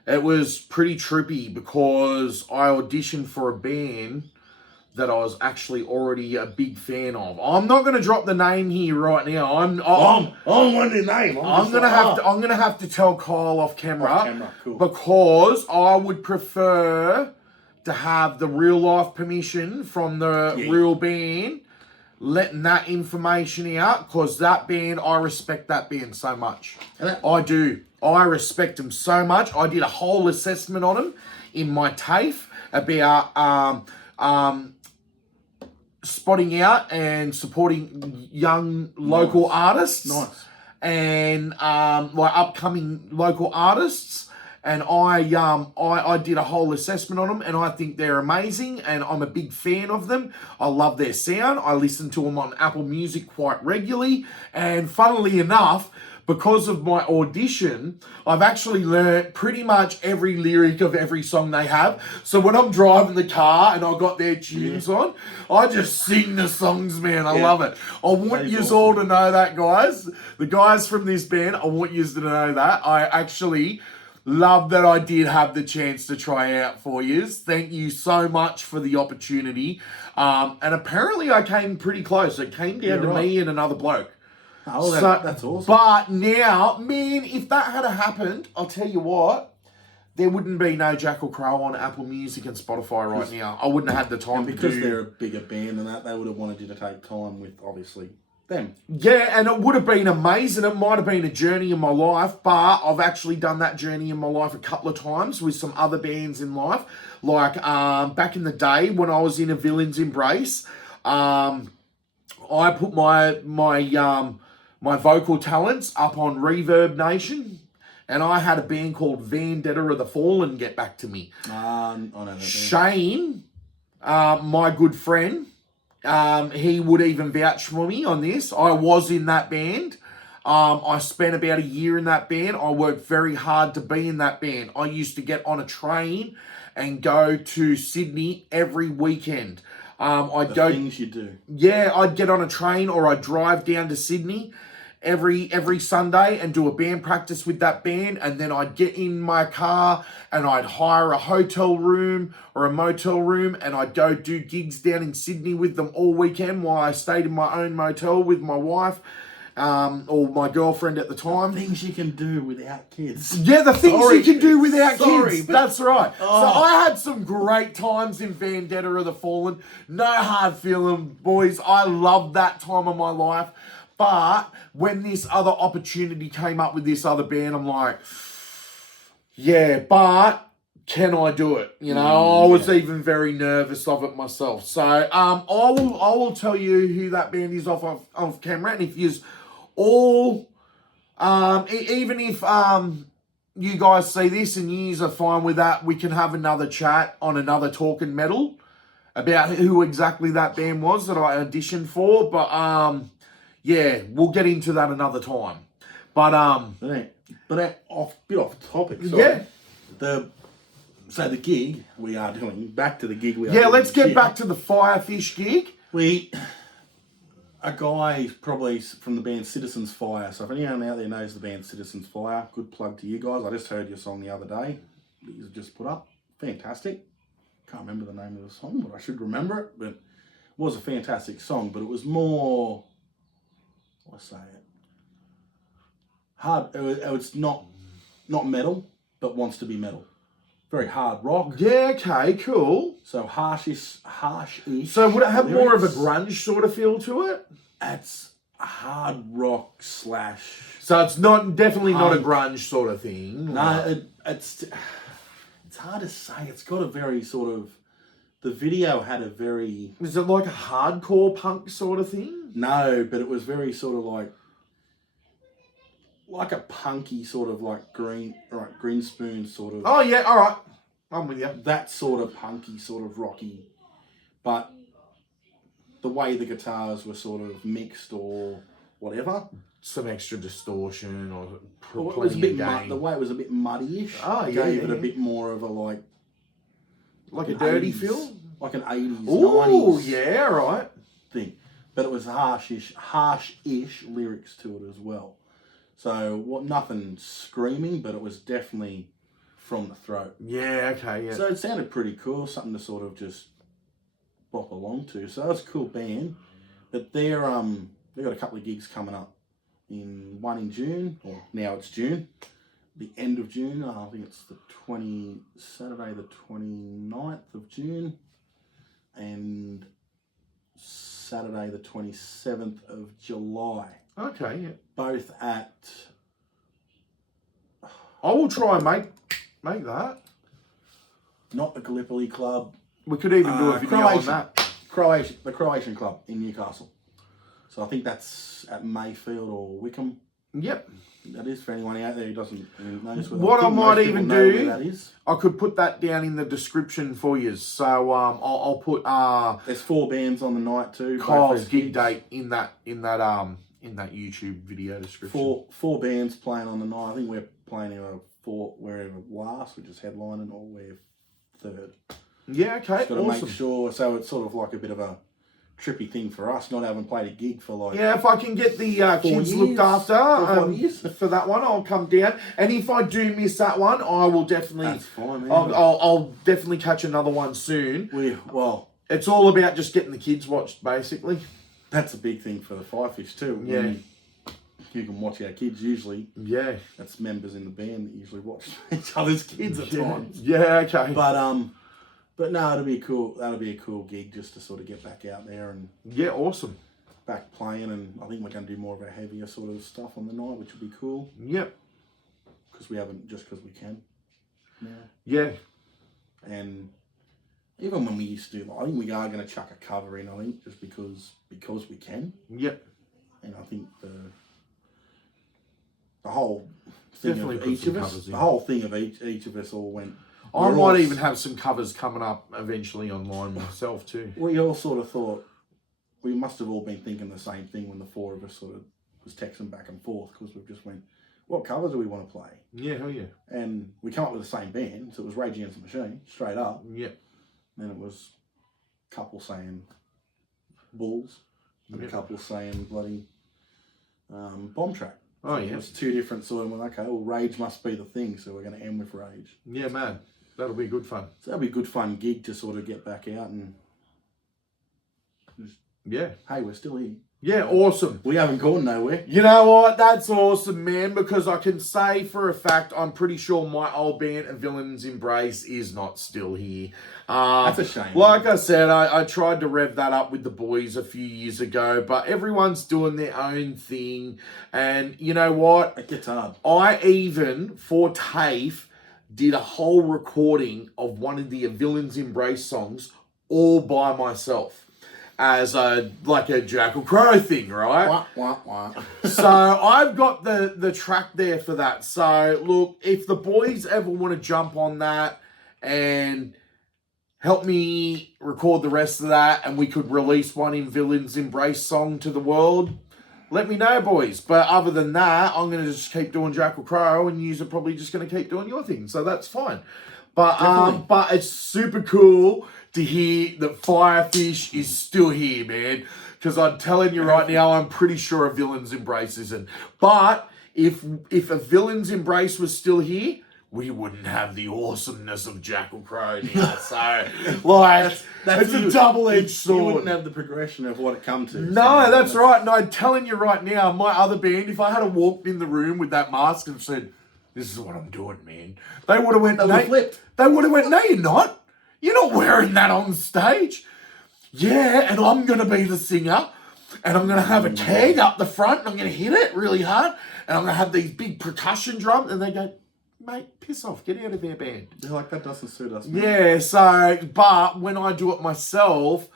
It was pretty trippy because I auditioned for a band that I was actually already a big fan of. I'm not going to drop the name here right now. I'm wondering name. I'm gonna have to tell Kyle off camera, cool. because I would prefer to have the real life permission from the real band, letting that information out, because that band, I respect that band so much. I do. I respect them so much. I did a whole assessment on them in my TAFE about spotting out and supporting young local artists. Nice. And like upcoming local artists. And I did a whole assessment on them, and I think they're amazing, and I'm a big fan of them. I love their sound. I listen to them on Apple Music quite regularly, and funnily enough, because of my audition, I've actually learnt pretty much every lyric of every song they have. So when I'm driving the car and I've got their tunes on, I just sing the songs, man. I love it. I want you all to know that, guys. The guys from this band, I want you to know that. I actually love that I did have the chance to try out for you. Thank you so much for the opportunity. And apparently I came pretty close. It came down to me and another bloke. Oh, that's awesome. But now, man, if that had happened, I'll tell you what, there wouldn't be no Jackal Crow on Apple Music and Spotify right now. I wouldn't have had the time to do. Because they're a bigger band than that, they would have wanted you to take time with, obviously, them. Yeah, and it would have been amazing. It might have been a journey in my life, but I've actually done that journey in my life a couple of times with some other bands in life. Like back in the day when I was in A Villain's Embrace, I put my vocal talents up on Reverb Nation, and I had a band called Vendetta of the Fallen get back to me. I know that band. Shane, my good friend, he would even vouch for me on this. I was in that band. I spent about a year in that band. I worked very hard to be in that band. I used to get on a train and go to Sydney every weekend. Things you do. Yeah, I'd get on a train or I'd drive down to Sydney every Sunday and do a band practice with that band, and then I'd get in my car and I'd hire a hotel room or a motel room, and I'd go do gigs down in Sydney with them all weekend while I stayed in my own motel with my wife or my girlfriend at the time. Things you can do without kids. Yeah, the things you can do without kids. But that's right. So I had some great times in Vendetta of the Fallen. No hard feeling, boys. I loved that time of my life. But when this other opportunity came up with this other band, I'm like, yeah, but can I do it? You know, I was even very nervous of it myself. So I will tell you who that band is off camera. And if you all, even if you guys see this and you are fine with that, we can have another chat on another Talking Metal about who exactly that band was that I auditioned for. But yeah, we'll get into that another time. But off topic. Sorry. Yeah. So the gig we are doing, back to the gig we are doing. Yeah, let's get back to the Firefish gig. A guy probably from the band Citizens Fire. So if anyone out there knows the band Citizens Fire, good plug to you guys. I just heard your song the other day. You just put up. Fantastic. Can't remember the name of the song, but I should remember it. But it was a fantastic song, but it was more... I say it. hard. It's not metal, but wants to be metal. Very hard rock. Yeah, okay, cool. So harsh-ish. So would it have more of a lyrics. grunge sort of feel to it? It's hard rock / So it's definitely not a grunge sort of thing. No, it's hard to say. It's got a very sort of. The video had a very. Is it like a hardcore punk sort of thing? No, but it was very sort of like a punky sort of like green spoon sort of. Oh yeah, all right, I'm with you. That sort of punky, sort of rocky, but the way the guitars were sort of mixed or whatever. Some extra distortion or Well, it was a bit gain. the way it was a bit muddy-ish. Oh, yeah, gave yeah, it a yeah. bit more of a like a dirty 80s, feel. like an 80s, Oh 90s yeah, right. thing. But it was harsh-ish lyrics to it as well. So nothing screaming, but it was definitely from the throat. Yeah, okay, yeah. So it sounded pretty cool, something to sort of just bop along to. So that's a cool band. But they got a couple of gigs coming up. One in June, or now it's June. The end of June, I think it's Saturday the 29th of June. And Saturday the 27th of July. Okay, yeah. Both at... I will try and make that. Not the Gallipoli Club. We could even do a video on that. The Croatian Club in Newcastle. So I think that's at Mayfield or Wickham. Yep. That is for anyone out there who doesn't knows What I might even do, that is. I could put that down in the description for you. So I'll put there's 4 bands on the night too. Kyle's gig date in that YouTube video description. Four bands playing on the night. I think we're playing wherever last, which is headlining, or we're third. Yeah, okay, Just got to awesome. make sure. So it's sort of like a bit of a trippy thing for us, not having played a gig for like. Yeah, if I can get the kids years, looked after 4 years. for that one, I'll come down. And if I do miss that one, I will definitely. That's fine, man. I'll definitely catch another one soon. It's all about just getting the kids watched, basically. That's a big thing for the Firefish too. Yeah. You can watch our kids usually. Yeah. That's members in the band that usually watch each other's kids at times. Yeah, okay. But no, that'll be a cool gig just to sort of get back out there and yeah, awesome. Back playing, and I think we're going to do more of a heavier sort of stuff on the night, which will be cool. Yep. Because we haven't, just because we can. Yeah. And even when we used to do, I think we are going to chuck a cover in, I think, just because we can. Yep. And I think the whole thing Definitely of each of us, the whole thing of each of us all went. I might even have some covers coming up eventually online myself too. We all sort of thought, we must have all been thinking the same thing when the 4 of us sort of was texting back and forth, because we just went, what covers do we want to play? Yeah, hell yeah. And we come up with the same band, so it was Rage Against the Machine, straight up. Yep. Then it was a couple saying Bulls, and a couple saying bloody Bomb Track. Oh, so yeah. It was 2 different sort of, okay, well, Rage must be the thing, so we're going to end with Rage. Yeah, man. That'll be good fun. So that'll be a good fun gig to sort of get back out and just, yeah. Hey, we're still here. Yeah, awesome. We haven't gone nowhere. You know what? That's awesome, man, because I can say for a fact, I'm pretty sure my old band, A Villain's Embrace, is not still here. That's a shame. Like I said, I tried to rev that up with the boys a few years ago, but everyone's doing their own thing. And you know what? It gets hard. I even, for TAFE, did a whole recording of one of the A Villain's Embrace songs all by myself. As a Jackal Crow thing, right? Wah, wah, wah. So I've got the track there for that. So look, if the boys ever want to jump on that and help me record the rest of that, and we could release one in Villain's Embrace song to the world, let me know, boys. But other than that, I'm going to just keep doing Jackal Crow, and you're probably just going to keep doing your thing. So that's fine. But it's super cool to hear that Firefish is still here, man. Because I'm telling you right now, I'm pretty sure A Villain's Embrace isn't. But if A Villain's Embrace was still here, we wouldn't have the awesomeness of Jackal Crow now. So, like, it's a double-edged sword. You wouldn't have the progression of what it come to. No, that's right. And I'm telling you right now, my other band, if I had walked in the room with that mask and said, this is what I'm doing, man, they would have went, they would have went, no, you're not. You're not wearing that on stage. Yeah, and I'm going to be the singer, and I'm going to have a keg up the front, and I'm going to hit it really hard, and I'm going to have these big percussion drums, and they go, mate, piss off, get out of our band. They're like, that doesn't suit us, man. Yeah, so, but when I do it myself,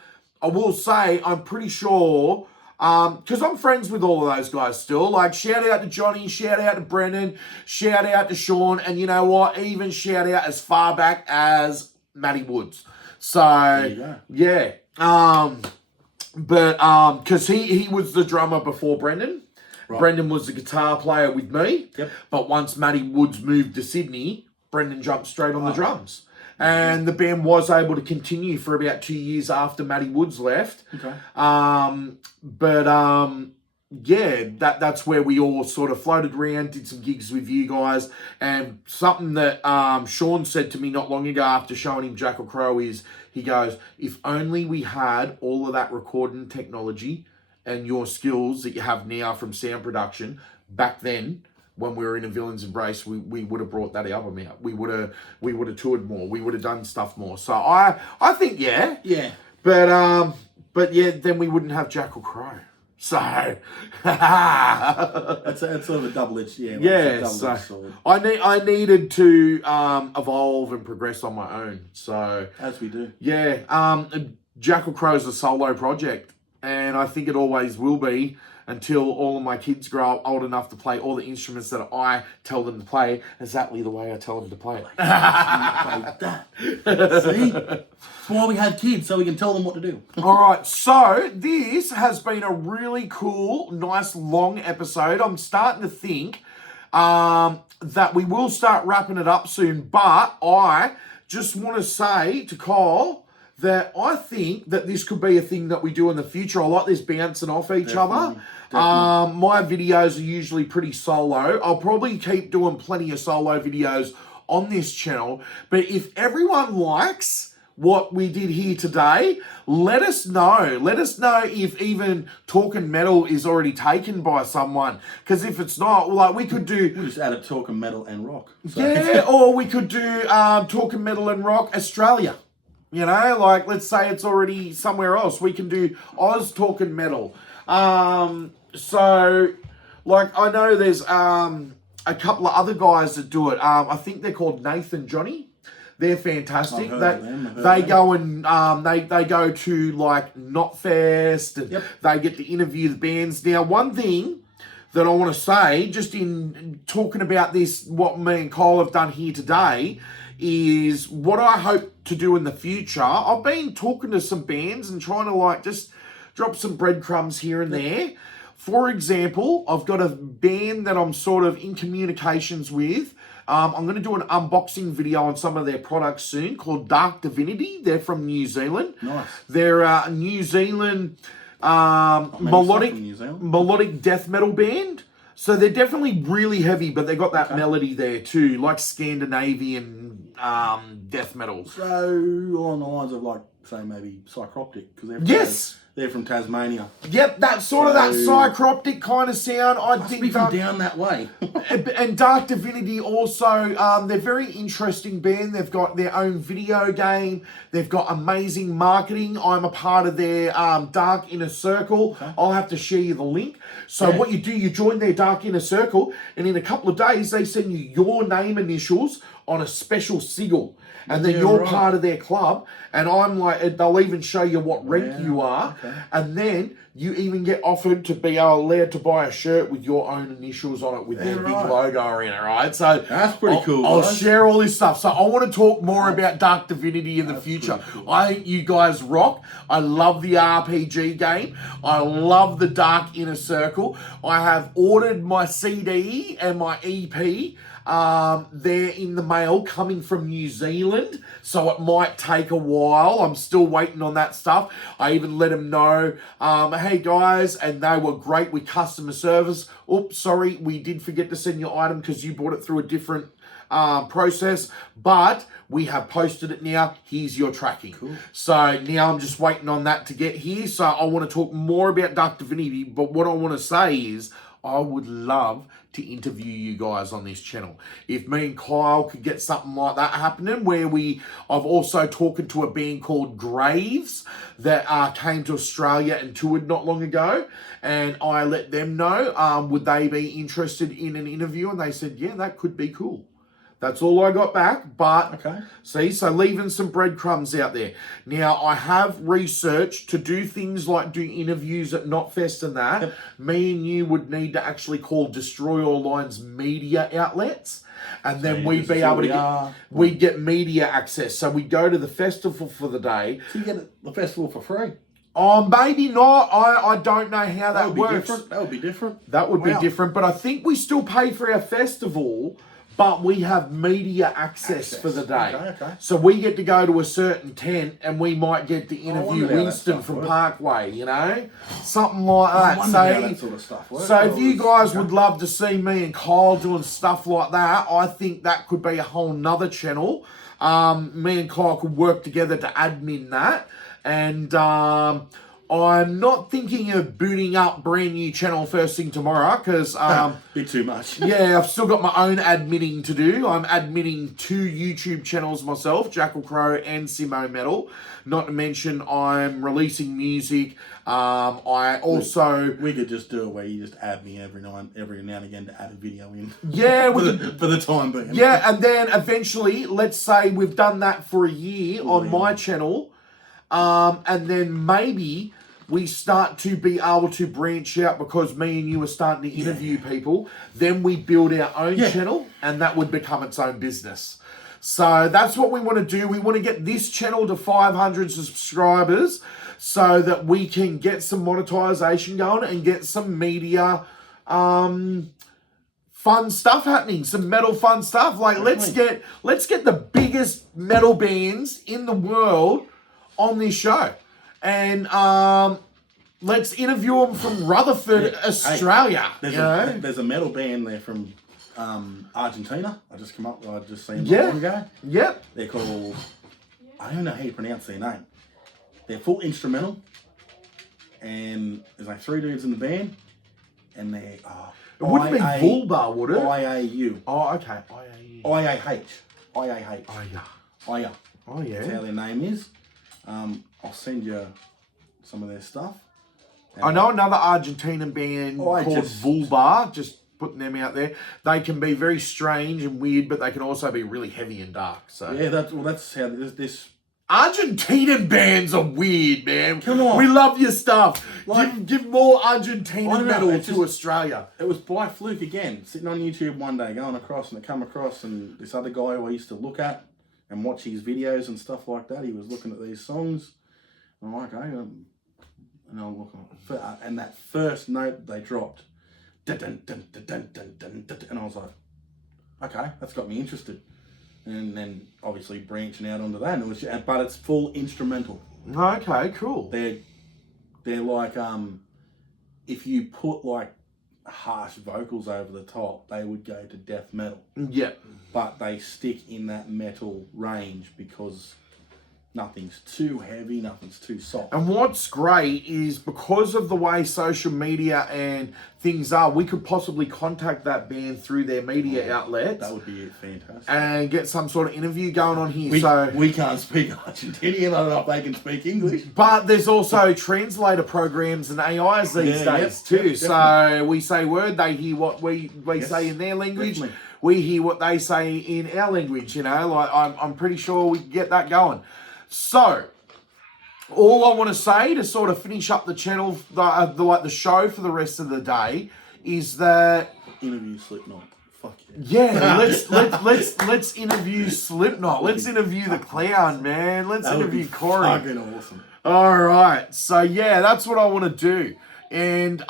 I will say I'm pretty sure, because I'm friends with all of those guys still. Like, shout out to Johnny, shout out to Brendan, shout out to Sean, and you know what? Even shout out as far back as Matty Woods. So, yeah. Because he was the drummer before Brendan. Right. Brendan was the guitar player with me. Yep. But once Matty Woods moved to Sydney, Brendan jumped straight on the drums. And the band was able to continue for about 2 years after Matty Woods left. Okay. Yeah, that's where we all sort of floated around, did some gigs with you guys. And something that Sean said to me not long ago after showing him Jackal Crow is, he goes, if only we had all of that recording technology and your skills that you have now from sound production back then, when we were in A Villain's Embrace, we would have brought that album out. We would have toured more. We would have done stuff more. So I think yeah. But yeah, then we wouldn't have Jackal Crow. So it's sort of a double-edged, sword. I needed to evolve and progress on my own. So as we do. Yeah. Jackal Crow is a solo project, and I think it always will be until all of my kids grow up old enough to play all the instruments that I tell them to play exactly the way I tell them to play it. That. See? That's why we have kids, so we can tell them what to do. All right, so this has been a really cool, nice, long episode. I'm starting to think that we will start wrapping it up soon, but I just want to say to Kyle that I think that this could be a thing that we do in the future. I like this bouncing off each other. My videos are usually pretty solo. I'll probably keep doing plenty of solo videos on this channel. But if everyone likes what we did here today, let us know. Let us know if even Talking Metal is already taken by someone. Because if it's not, like we could do... We'll just add a Talking Metal and Rock. So. Yeah, or we could do Talking Metal and Rock Australia. You know, like, let's say it's already somewhere else. We can do Oz Talking Metal. So, like, I know there's a couple of other guys that do it. I think they're called Nathan Johnny. They're fantastic. They go and they go to, like, Knotfest, and they get to interview the bands. Now, one thing that I want to say, just in talking about this, what me and Kyle have done here today, is what I hope to do in the future. I've been talking to some bands and trying to like just drop some breadcrumbs here and there. For example, I've got a band that I'm sort of in communications with. I'm going to do an unboxing video on some of their products soon called Dark Divinity. They're from New Zealand. Nice. They're a New Zealand melodic death metal band. So they're definitely really heavy, but they got that melody there too, like Scandinavian death metal. So along the lines of like, say maybe Psychroptic, because they're from Tasmania. Yep, that's sort of that Psychroptic kind of sound. I think be from down that way. And Dark Divinity also, they're a very interesting band. They've got their own video game. They've got amazing marketing. I'm a part of their Dark Inner Circle. Okay. I'll have to share you the link. So what you do, you join their Dark Inner Circle, and in a couple of days, they send you your name initials on a special sigil. And then you're part of their club, and I'm like, they'll even show you what rank you are, and then you even get offered to be allowed to buy a shirt with your own initials on it with their big logo in it, right? So that's pretty cool. I'll share all this stuff. So I want to talk more about Dark Divinity in the future. Cool. I think you guys rock. I love the RPG game. I love the Dark Inner Circle. I have ordered my CD and my EP. They're in the mail coming from New Zealand, so it might take a while. I'm still waiting on that stuff. I even let them know, hey guys, and they were great with customer service. Oops, sorry, we did forget to send your item because you bought it through a different process, but we have posted it now. Here's your tracking. Cool. So now I'm just waiting on that to get here. So I want to talk more about Dark Divinity, but what I want to say is I would love to interview you guys on this channel. If me and Kyle could get something like that happening, where I've also talked to a band called Graves that came to Australia and toured not long ago, and I let them know, would they be interested in an interview? And they said, yeah, that could be cool. That's all I got back, but Okay. See, so leaving some breadcrumbs out there. Now, I have researched to do things like do interviews at Knotfest and that. Yep. Me and you would need to actually call Destroy All Lines media outlets, and then we'd be able to we'd get media access. So we'd go to the festival for the day. So you get the festival for free? Oh, maybe not. I don't know how that would be works. different. That would be different. That would be different, but I think we still pay for our festival, but we have media access for the day. Okay. So we get to go to a certain tent and we might get to interview wonder how that Winston stuff from works. Parkway, you know? Something like I that. wonder how that sort of stuff works. So if you guys Okay. would love to see me and Kyle doing stuff like that, I think that could be a whole nother channel. Me and Kyle could work together to admin that. And I'm not thinking of booting up brand new channel first thing tomorrow because bit too much. yeah, I've still got my own admitting to do. I'm admitting 2 YouTube channels myself, Jackal Crow and Simmo Metal. Not to mention I'm releasing music. I also We could just do it where you just add me every now and again to add a video in. yeah, for the time being. yeah, and then eventually, let's say we've done that for a year on my channel, and then maybe we start to be able to branch out because me and you are starting to interview people. Then we build our own channel, and that would become its own business. So that's what we want to do. We want to get this channel to 500 subscribers so that we can get some monetization going and get some media fun stuff happening, some metal fun stuff. Like let's get the biggest metal bands in the world on this show. And let's interview them from Rutherford, Australia. Hey, there's a metal band there from Argentina. I just seen them long ago. Yep. They're called, I don't know how you pronounce their name. They're full instrumental, and there's like 3 dudes in the band, and they're It wouldn't be Vulbar, would it? IAU. Oh, okay. IAH. Oh, yeah. IAH. Oh, yeah. That's how their name is. I'll send you some of their stuff. I know another Argentinian band called Vulbar, just putting them out there. They can be very strange and weird, but they can also be really heavy and dark. So yeah, that's how this Argentinian bands are weird, man. Come on. We love your stuff. Like, give more Argentinian metal to just Australia. It was by fluke again, sitting on YouTube one day, going across, and I come across, and this other guy who I used to look at and watch his videos and stuff like that, he was looking at these songs. I'm like, okay, and I'm looking, and that first note they dropped, dun, dun, dun, dun, dun, dun, dun, dun, and I was like, okay, that's got me interested. And then obviously branching out onto that, and it was, but it's full instrumental. Okay, cool. They're like, if you put like harsh vocals over the top, they would go to death metal. Yeah. But they stick in that metal range because nothing's too heavy, nothing's too soft. And what's great is because of the way social media and things are, we could possibly contact that band through their media outlets. That would be fantastic. And get some sort of interview going on here. We can't speak Argentinian. I don't know if they can speak English. But there's also translator programs and AIs these days too. So we say word, they hear what we say in their language. Definitely. We hear what they say in our language, you know. Like I'm pretty sure we can get that going. So, all I want to say to sort of finish up the channel, the show for the rest of the day, is that interview Slipknot. Fuck yeah. Yeah, let's interview Slipknot. Let's interview the Clown, man. Let's interview Corey. Fucking awesome. All right, so yeah, that's what I want to do, and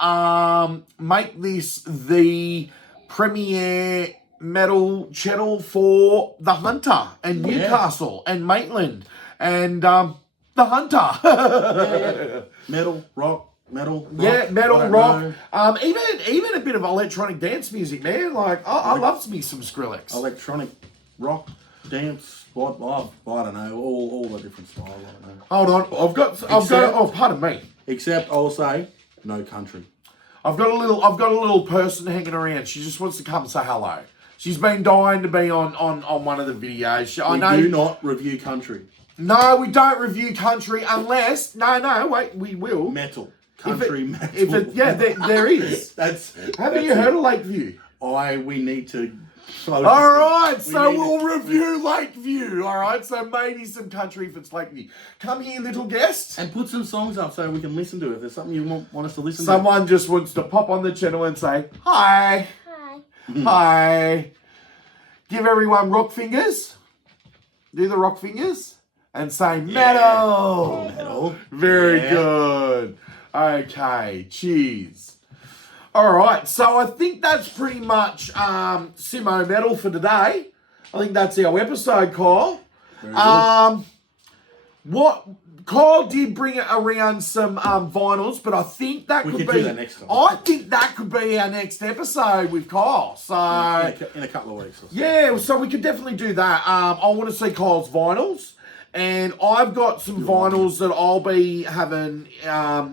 make this the premier metal channel for the Hunter and Newcastle and Maitland. And the Hunter. Yeah. Metal, rock, metal. Yeah, rock, metal, I don't rock. know. Even a bit of electronic dance music, man. Like I love me some Skrillex. Electronic rock, dance, what? I don't know. All the different styles. I don't know. Hold on, I've got. Oh, pardon me. Except I'll say no country. I've got a little person hanging around. She just wants to come and say hello. She's been dying to be on one of the videos. We do not review country. No, we don't review country unless... No, wait, we will. Metal. Country metal. There is. Haven't you heard of Lakeview? We need to... All right, we'll review Lakeview. All right, so maybe some country if it's Lakeview. Come here, little guest. And put some songs up so we can listen to it. If there's something you want us to listen to. Someone just wants to pop on the channel and say, hi. Hi. Give everyone rock fingers. Do the rock fingers. And say metal. Metal. Very good. Okay, cheers. All right, so I think that's pretty much Simmo Metal for today. I think that's our episode, Kyle. Very good. What Kyle did bring around some vinyls, but I think that we could do that next time. I think that could be our next episode with Kyle. So in a couple of weeks or so. Yeah, so we could definitely do that. I want to see Kyle's vinyls. And I've got some vinyls that I'll be having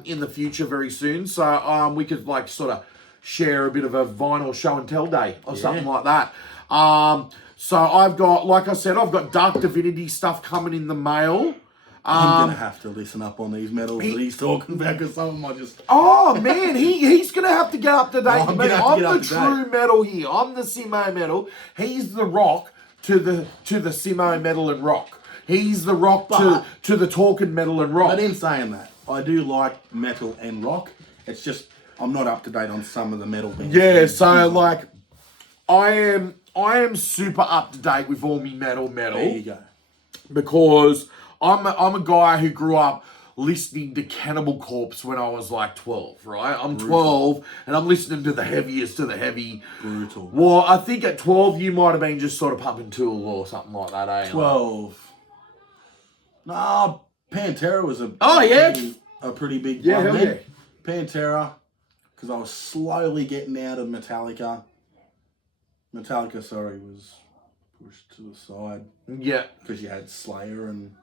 in the future very soon. So we could like sort of share a bit of a vinyl show and tell day or something like that. So I've got, like I said, I've got Dark Divinity stuff coming in the mail. I'm going to have to listen up on these metals that he's talking about because some of them I just... Oh, man, he's going to have to get up to date. I'm the true metal here. I'm the Simmo Metal. He's the rock to the Simmo Metal and rock. He's the rock to the talking metal and rock. But in saying that, I do like metal and rock. It's just I'm not up to date on some of the metal things. Yeah, so like I am super up to date with all me metal. There you go. Because I'm a guy who grew up listening to Cannibal Corpse when I was like 12, right? I'm 12 and I'm listening to the heaviest of the heavy. Brutal. Well, I think at 12 you might have been just sort of pumping Tool or something like that, eh? 12. No, Pantera was a pretty big one. Then. Yeah. Pantera, because I was slowly getting out of Metallica. Metallica, was pushed to the side. Yeah. Because you had Slayer, and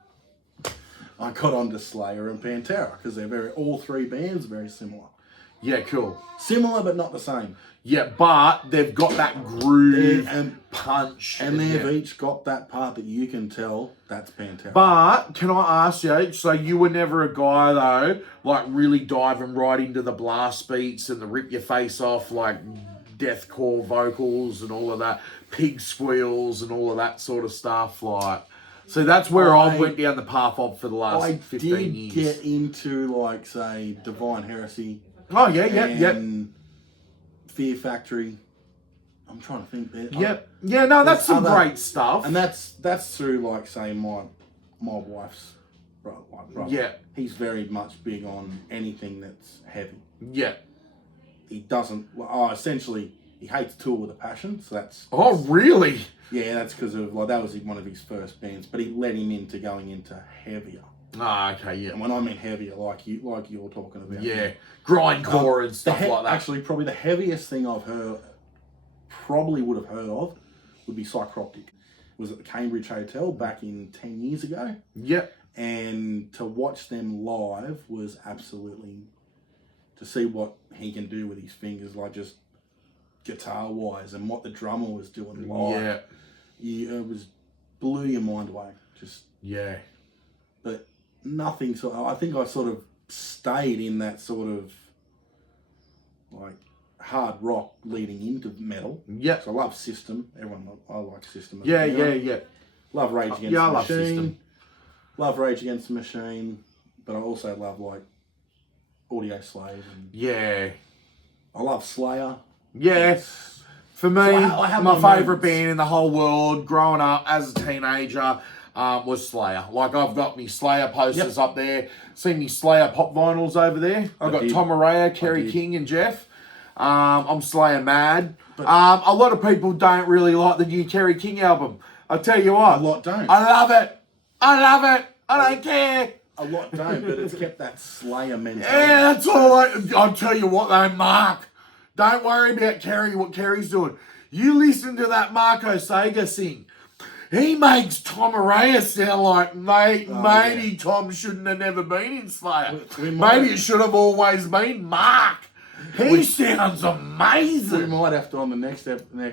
I got onto Slayer and Pantera because they're all three bands very similar. Yeah, cool. Similar but not the same. Yeah, but they've got that groove and punch. And they've each got that part that you can tell that's Pantera. But, can I ask you, so you were never a guy, though, like really diving right into the blast beats and the rip your face off, like deathcore vocals and all of that, pig squeals and all of that sort of stuff, like... So that's where I went down the path of for the last 15 years. I did get into, like, say, Divine Heresy. Oh, yeah. Fear Factory. I'm trying to think there. Yeah, that's some great stuff. And that's through, like, say, my wife's brother. Yeah. He's very much big on anything that's heavy. Yeah. He doesn't... essentially, he hates Tool with a passion, so that's... Oh, really? Yeah, that's because of... Like, that was one of his first bands, but he let him into going into heavier. Ah, okay, yeah. And when I mean heavier, like you're talking about. Yeah, grindcore and stuff like that. Actually, probably the heaviest thing I've heard, would have heard of, would be Psychroptic. It was at the Cambridge Hotel back in 10 years ago. Yep. And to watch them live was absolutely... To see what he can do with his fingers, like just guitar-wise, and what the drummer was doing live. Yeah. It blew your mind away. Just... Yeah. But... Nothing. So I think I sort of stayed in that sort of like hard rock leading into metal. Yeah. So I love System. I like System. Yeah. Love Rage Against the Machine. I love System. Love Rage Against the Machine, but I also love like Audio Slave. And I love Slayer. Yeah. For me, I have my favourite band in the whole world growing up as a teenager. Was Slayer. Like, I've got me Slayer posters up there. Seen me Slayer pop vinyls over there. I've got Tom Araya, Kerry King, and Jeff. I'm Slayer mad. A lot of people don't really like the new Kerry King album. I'll tell you what. A lot don't. I love it. I don't care. A lot don't, but it's kept that Slayer mentality. Yeah, that's all I'll tell you what though, Mark. Don't worry about Kerry, what Kerry's doing. You listen to that Marco Sager sing. He makes Tom Araya sound like, maybe Tom shouldn't have never been in Slayer. Maybe it should have always been Mark. He sounds amazing. We might have to, on the next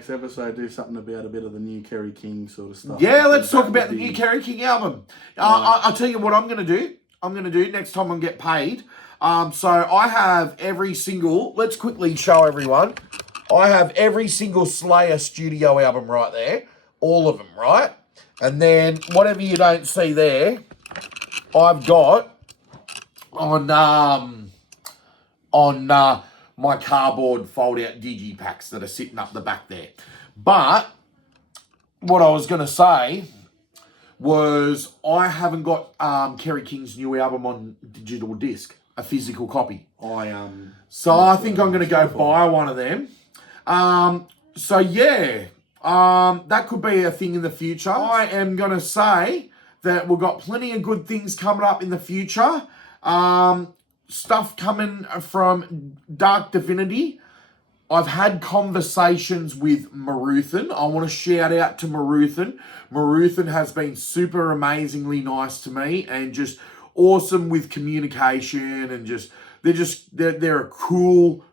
episode, do something about a bit of the new Kerry King sort of stuff. Yeah, let's talk about the new Kerry King album. I'll tell you what I'm going to do. Next time I get paid. So I have every single, let's quickly show everyone. I have every single Slayer studio album right there. All of them, right? And then whatever you don't see there, I've got on my cardboard fold-out digipacks that are sitting up the back there. But what I was going to say was I haven't got Kerry King's new album on digital disc, a physical copy. So I think I'm going to go buy one of them. So yeah, that could be a thing in the future. I am going to say that we've got plenty of good things coming up in the future. Stuff coming from Dark Divinity. I've had conversations with Maruthan. I want to shout out to Maruthan. Maruthan has been super amazingly nice to me and just awesome with communication and they're a cool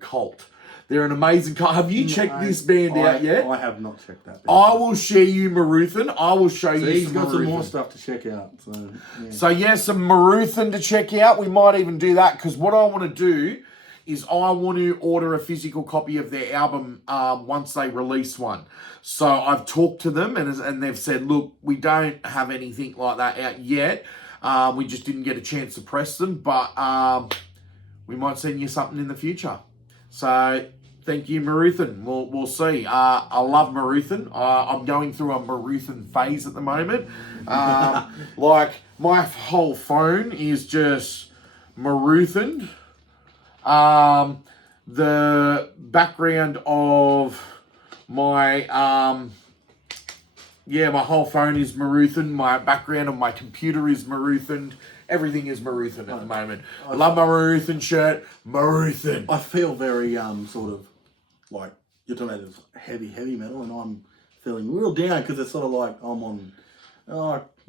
cult. They're an amazing cult. Have you checked this band out yet? I have not checked that band. I will share you Maruthan. I will show you he's some got some Maruthan. more stuff to check out. So yeah, some Maruthan to check out. We might even do that because what I want to do is I want to order a physical copy of their album once they release one. So I've talked to them and they've said, look, we don't have anything like that out yet. We just didn't get a chance to press them, but we might send you something in the future. So thank you, Maruthan. We'll see. I love Maruthan. I'm going through a Maruthan phase at the moment. Like my whole phone is just Maruthan. The background of my my whole phone is Maruthan. My background on my computer is Maruthan. Everything is Maruthan at the moment. I love my Maruthan shirt. Maruthan. I feel very sort of like you're talking about this heavy metal, and I'm feeling real down because it's sort of like I'm on.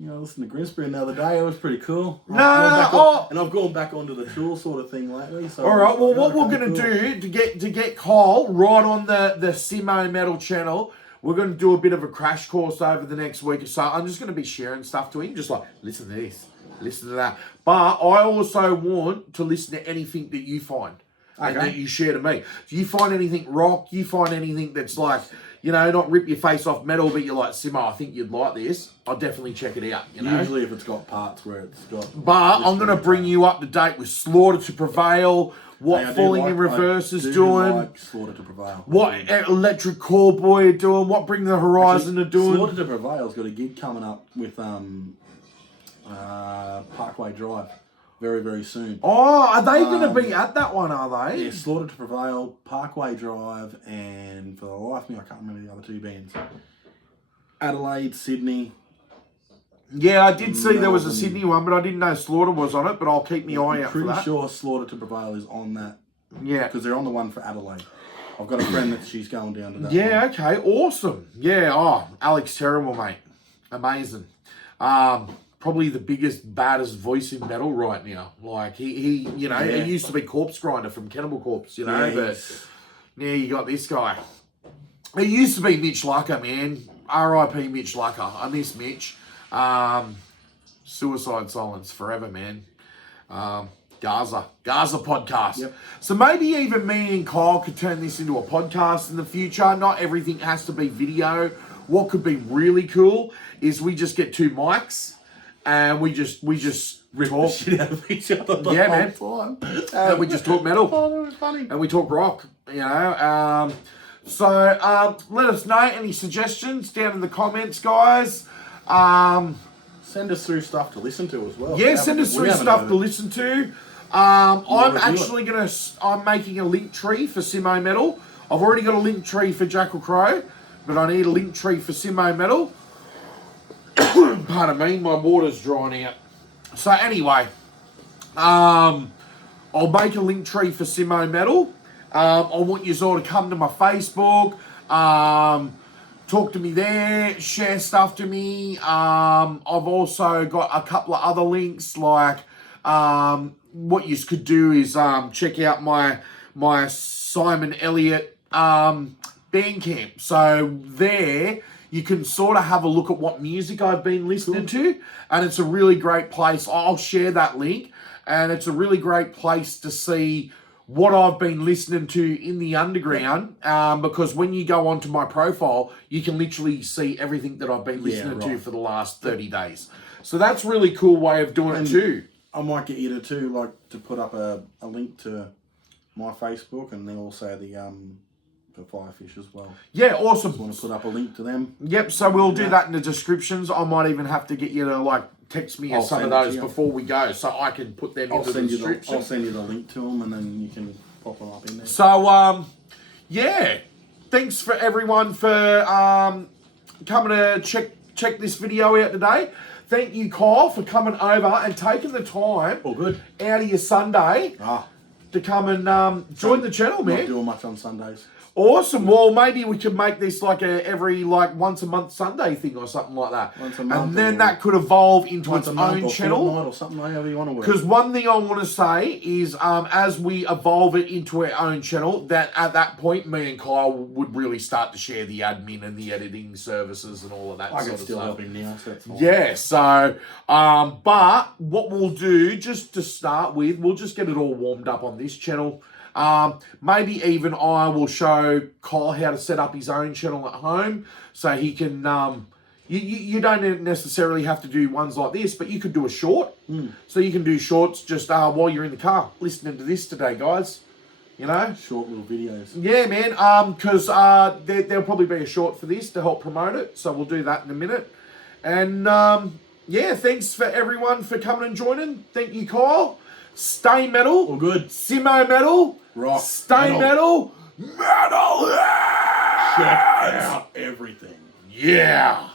Listen to Grimsby the other day. It was pretty cool. And I've gone back onto the Tool sort of thing lately. So all right. Well, what we're going to do to get Kyle right on the Simmo Metal channel, we're going to do a bit of a crash course over the next week or so. I'm just going to be sharing stuff to him, just like listen to this, listen to that. But I also want to listen to anything that you find and that you share to me. Do you find anything rock? You find anything that's like, not rip your face off metal, but you're like, Simmo, I think you'd like this. I'll definitely check it out. Usually if it's got parts where it's got... But I'm going to bring you up to date with Slaughter to Prevail, what Falling in Reverse is doing. Like Slaughter to Prevail. What Electric Callboy are doing, what Bring the Horizon are doing. Slaughter to Prevail's got a gig coming up with Parkway Drive very, very soon. Oh, are they going to be at that one, are they? Yeah, Slaughter to Prevail, Parkway Drive, and for the life of me, I can't remember the other two bands. Adelaide, Sydney. Yeah, I did see there was a Sydney one, but I didn't know Slaughter was on it, but I'll keep my eye out for that. I'm pretty sure Slaughter to Prevail is on that. Yeah. Because they're on the one for Adelaide. I've got a friend that she's going down to that one. Okay, awesome. Yeah, Alex Terrible, mate. Amazing. Probably the biggest, baddest voice in metal right now. Like, he used to be Corpse Grinder from Cannibal Corpse, but now you got this guy. It used to be Mitch Lucker, man. R.I.P. Mitch Lucker. I miss Mitch. Suicide Silence forever, man. Gaza podcast. Yep. So maybe even me and Kyle could turn this into a podcast in the future. Not everything has to be video. What could be really cool is we just get two mics and we just rip talk the shit out of each other the whole time. And we just talk metal. Oh, that was funny. And we talk rock, So let us know any suggestions down in the comments, guys. Send us through stuff to listen to as well. Yeah, send us through stuff to listen to. I'm making a link tree for Simmo Metal. I've already got a link tree for Jackal Crow, but I need a link tree for Simmo Metal. Pardon me, my water's drying out. So anyway, I'll make a link tree for Simmo Metal. I want you all to come to my Facebook, talk to me there, share stuff to me. I've also got a couple of other links, like what you could do is check out my Simon Elliott Bandcamp. So there you can sort of have a look at what music I've been listening to, and it's a really great place. I'll share that link, and it's a really great place to see what I've been listening to in the underground, because when you go onto my profile, you can literally see everything that I've been listening to for the last 30 days. So that's a really cool way of doing it too. I might get you to put up a link to my Facebook, and then also the Firefish as well. Yeah, awesome. Just want to put up a link to them. Yep, so we'll do that in the descriptions. I might even have to get you to text me some of those before we go, so I can put them in the description. I'll send you the link to them, and then you can pop them up in there. So, yeah, thanks for everyone for coming to check this video out today. Thank you, Kyle, for coming over and taking the time out of your Sunday to come and join the channel, man. Not doing much on Sundays. Awesome. Well, maybe we could make this every once a month Sunday thing or something like that. Once a month, and then that could evolve into its own channel. Or something, however you want to work. Because one thing I want to say is, as we evolve it into our own channel, that at that point, me and Kyle would really start to share the admin and the editing services and all of that. I can still help him now, so that's fine. Yeah. So, but what we'll do, just to start with, we'll just get it all warmed up on this channel. Maybe even I will show Kyle how to set up his own channel at home, so he can, you don't necessarily have to do ones like this, but you could do a short. So you can do shorts just while you're in the car listening to this today, guys. You know? Short little videos. Yeah, man, because there'll probably be a short for this to help promote it, so we'll do that in a minute. And, yeah, thanks for everyone for coming and joining. Thank you, Kyle. Stay metal. All good. Simmo Metal. Rock. Stay metal. Metal. Check out everything. Yeah.